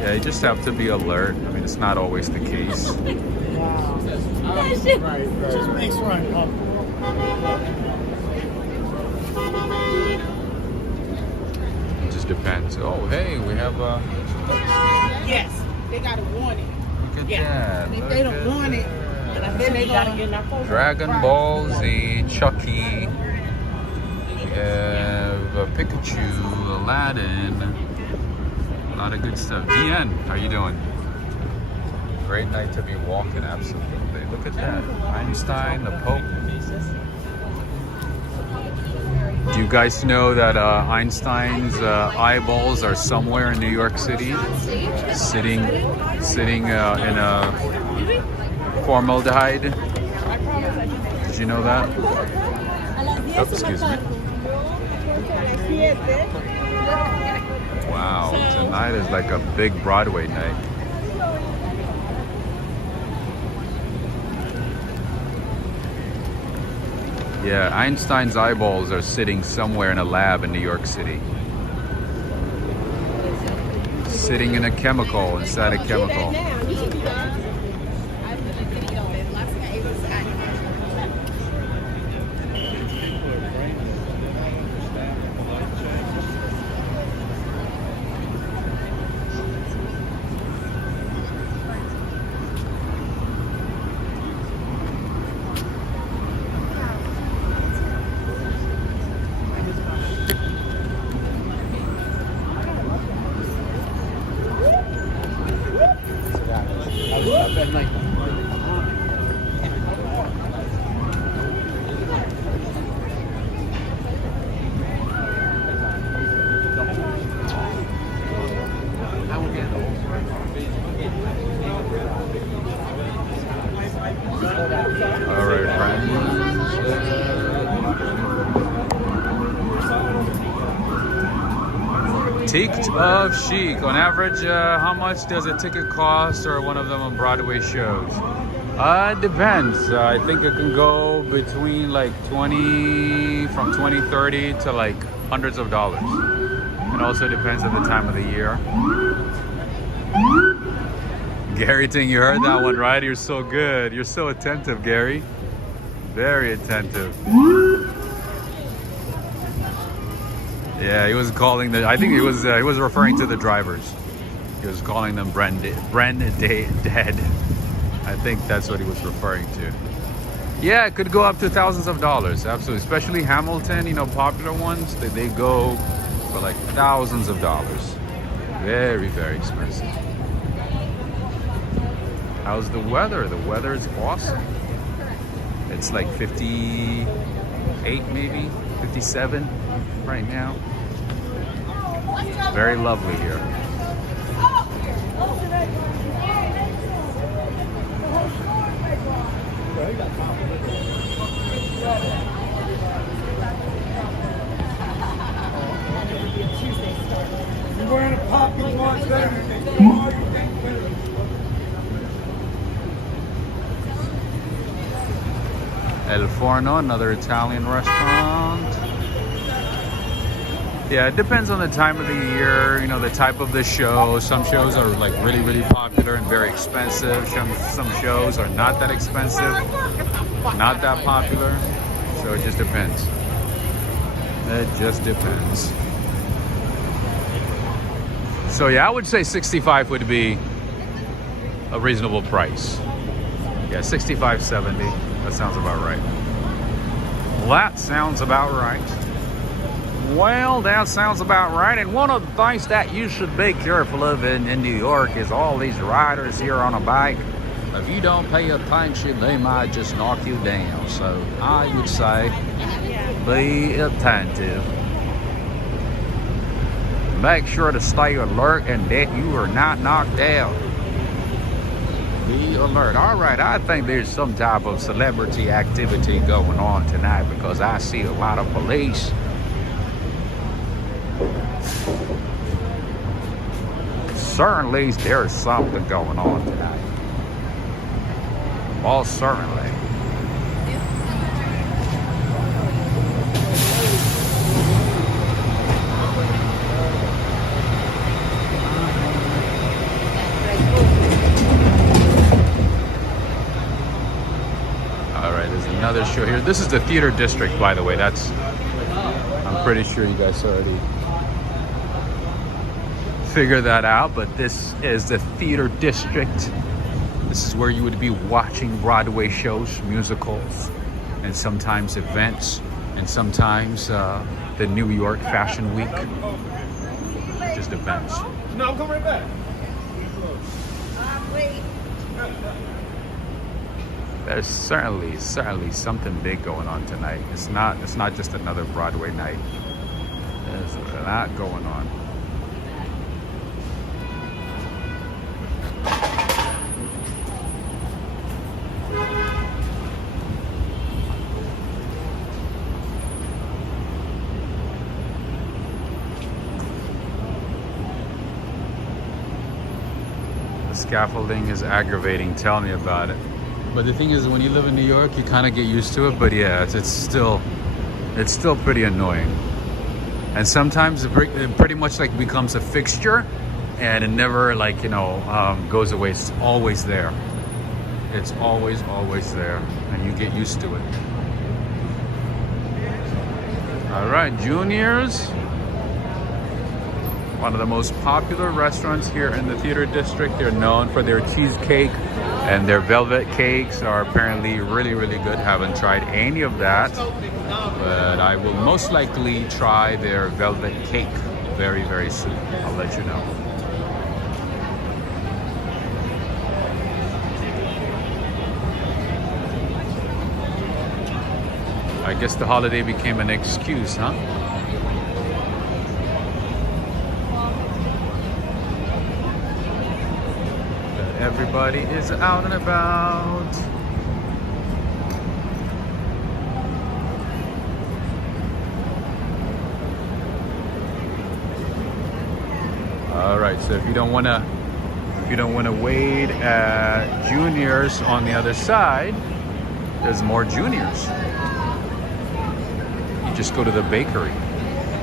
Yeah, you just have to be alert. I mean, it's not always the case. Right. Just makes for uncomfortable. It just depends. Oh, hey, we have a... Yes, they got to warn it. Look at Yeah, that. if Look they don't at want it, that. then they got to get in our phone. Dragon Ball Z, Chucky, Pikachu, Aladdin. A lot of good stuff. DN, how you doing? Great night to be walking, absolutely. Look at that. Einstein, the Pope. Do you guys know that Einstein's eyeballs are somewhere in New York City? Sitting in a formaldehyde. Did you know that? Oh, excuse me. Wow, tonight is like a big Broadway night. Yeah, Einstein's eyeballs are sitting somewhere in a lab in New York City. Sitting in a chemical, inside a chemical. All right, friends. Ticket of Chic. On average, how much does a ticket cost or one of them on Broadway shows? It depends. I think it can go between like 20, from 20, 30 to like hundreds of dollars. It also depends on the time of the year. Gary Ting, you heard that one, right? You're so good. You're so attentive, Gary. Very attentive. Yeah, he was calling the. I think he was referring to the drivers. He was calling them dead. I think that's what he was referring to. Yeah, it could go up to thousands of dollars. Absolutely, especially Hamilton. You know, popular ones. They go for like thousands of dollars. Very, very expensive. How's the weather? The weather is awesome. It's like 58 maybe, 57 right now. Very lovely here. You're wearing a poppy watch there. El Forno, another Italian restaurant. Yeah, it depends on the time of the year, you know, the type of the show. Some shows are like really, really popular and very expensive. Some shows are not that expensive, not that popular. So it just depends. It just depends. So yeah, I would say 65 would be a reasonable price. Yeah, 65, 70. That sounds about right. That sounds about right. Well, that sounds about right. And one of the things that you should be careful of in New York is all these riders here on a bike. If you don't pay attention, they might just knock you down. So I would say be attentive. Make sure to stay alert and that you are not knocked out. Be alert. All right, I think there's some type of celebrity activity going on tonight because I see a lot of police. Certainly, there's something going on tonight. Most certainly. Another show here. This is the theater district, by the way. I'm pretty sure you guys already figured that out, but this is the theater district. This is where you would be watching Broadway shows, musicals, and sometimes events, and sometimes the New York Fashion Week. Just events. No, I'll come right back. Wait. There's certainly something big going on tonight. It's not just another Broadway night. There's a lot going on. The scaffolding is aggravating. Tell me about it. But the thing is, when you live in New York, you kind of get used to it. But yeah, it's still pretty annoying. And sometimes it pretty much like becomes a fixture, and it never goes away. It's always there. It's always there, and you get used to it. All right, Junior's, one of the most popular restaurants here in the theater district. They're known for their cheesecake. And their velvet cakes are apparently really, really good. Haven't tried any of that, but I will most likely try their velvet cake very, very soon. I'll let you know. I guess the holiday became an excuse, huh? Everybody is out and about. All right, so if you don't want to wait at Junior's on the other side, there's more Junior's. You just go to the bakery.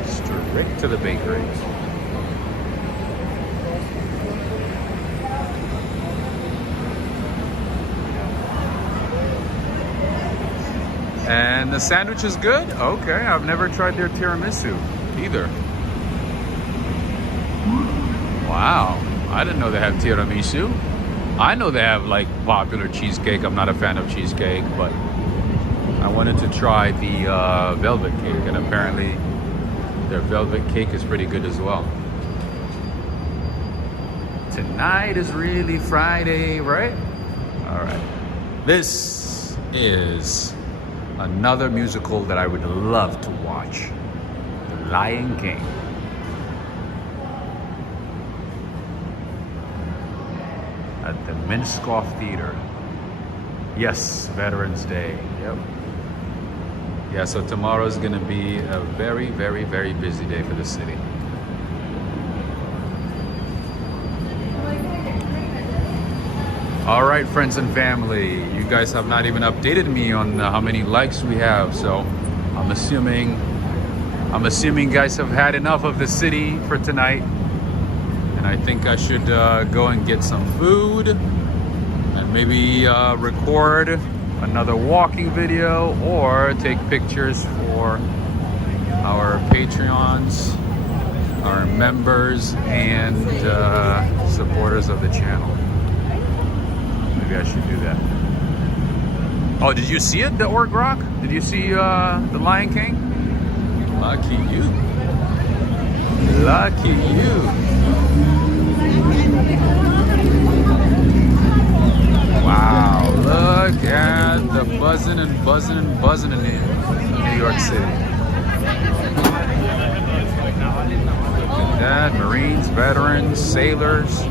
Straight to the bakery. And the sandwich is good? Okay, I've never tried their tiramisu either. Wow, I didn't know they have tiramisu. I know they have like popular cheesecake. I'm not a fan of cheesecake, but I wanted to try the velvet cake, and apparently their velvet cake is pretty good as well. Tonight is really Friday, right? All right. This is another musical that I would love to watch, The Lion King. At the Minskoff Theater. Yes, Veterans Day. Yep. Yeah, so tomorrow is going to be a very, very, very busy day for the city. All right, friends and family, you guys have not even updated me on how many likes we have, so I'm assuming you guys have had enough of the city for tonight, and I think I should go and get some food and maybe record another walking video or take pictures for our Patreons, our members, and supporters of the channel. Maybe I should do that. Oh, did you see it, the Orc Rock? Did you see the Lion King? Lucky you. Lucky you. Wow, look at the buzzing and buzzing and buzzing in New York City. Look at that, Marines veterans, sailors.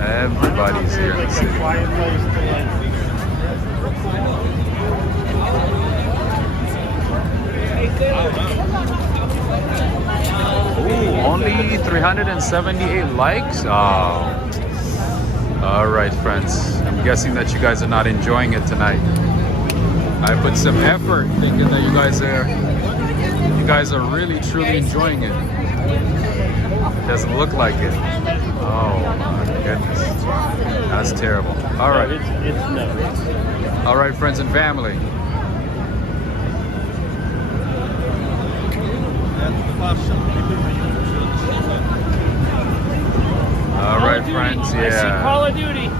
Everybody's here in the city. Ooh, only 378 likes? Oh. All right, friends. I'm guessing that you guys are not enjoying it tonight. I put some effort thinking that you guys are really truly enjoying it. It doesn't look like it. Oh my goodness. That's terrible. All right. All right, friends and family. All right, friends. Yeah. Call of Duty.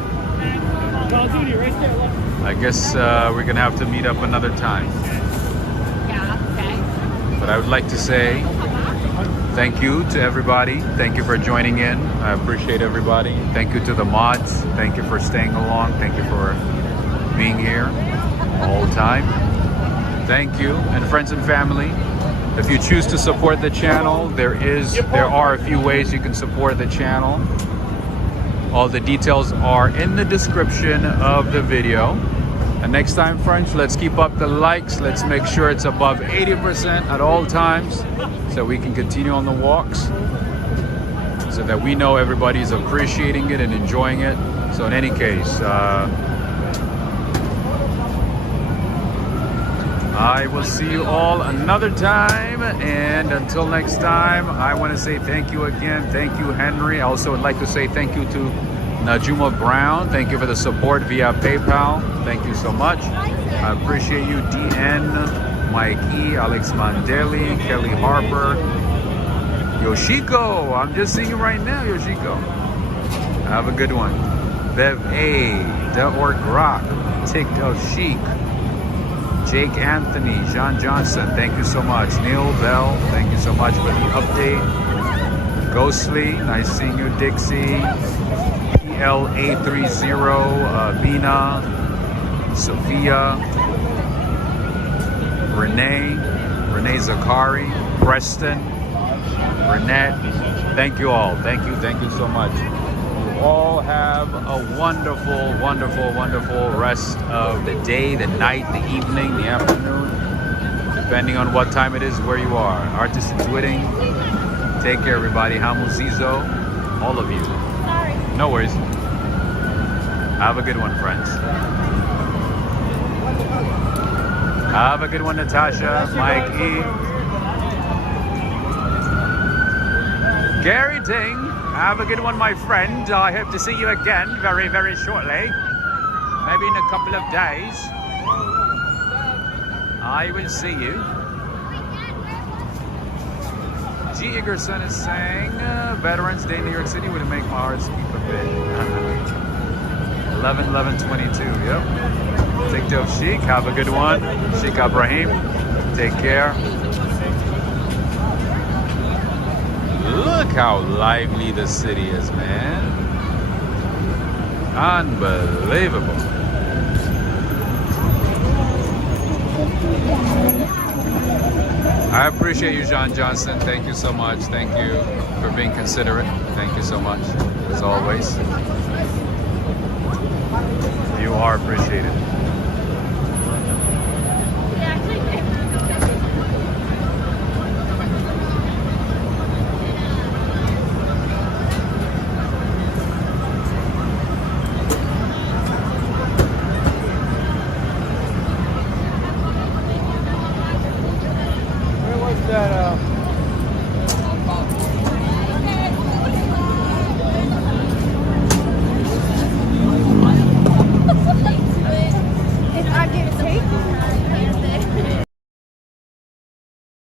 Call of Duty right there. Look. I guess we're gonna have to meet up another time. Yeah, okay. But I would like to say thank you to everybody. Thank you for joining in. I appreciate everybody. Thank you to the mods. Thank you for staying along. Thank you for being here all the time. Thank you. And friends and family, if you choose to support the channel, there are a few ways you can support the channel. All the details are in the description of the video. And next time, friends, let's keep up the likes. Let's make sure it's above 80% at all times so we can continue on the walks, so that we know everybody's appreciating it and enjoying it. So in any case, I will see you all another time. And until next time, I want to say thank you again. Thank you, Henry. I also would like to say thank you to Najuma Brown. Thank you for the support via PayPal. Thank you so much. I appreciate you, DN, Mike E, Alex Mandeli, Kelly Harper, Yoshiko. I'm just seeing you right now, Yoshiko. Have a good one. Bev A, Delork Rock, Tick of Chic, Jake Anthony, John Johnson, thank you so much. Neil Bell, thank you so much for the update. Ghostly, nice seeing you. Dixie, PLA30, Bina, Sophia, Renee Zakari, Preston, Renette, thank you all. Thank you so much. You all have a wonderful, wonderful, wonderful rest of the day, the night, the evening, the afternoon, depending on what time it is where you are. Artisan Twitting, take care everybody. Hamuzizo, all of you. Sorry. No worries. Have a good one, friends. Have a good one, Natasha, Mike E. Gary Ting, have a good one, my friend. I hope to see you again very, very shortly. Maybe in a couple of days. I will see you. G. Igerson is saying, Veterans Day in New York City would make my heart skip a bit. 11/11/22, yep. TikTok Chic, have a good one. Sheikh Ibrahim, take care. Look how lively the city is, man. Unbelievable. I appreciate you, John Johnson. Thank you so much. Thank you for being considerate. Thank you so much, as always. You are appreciated.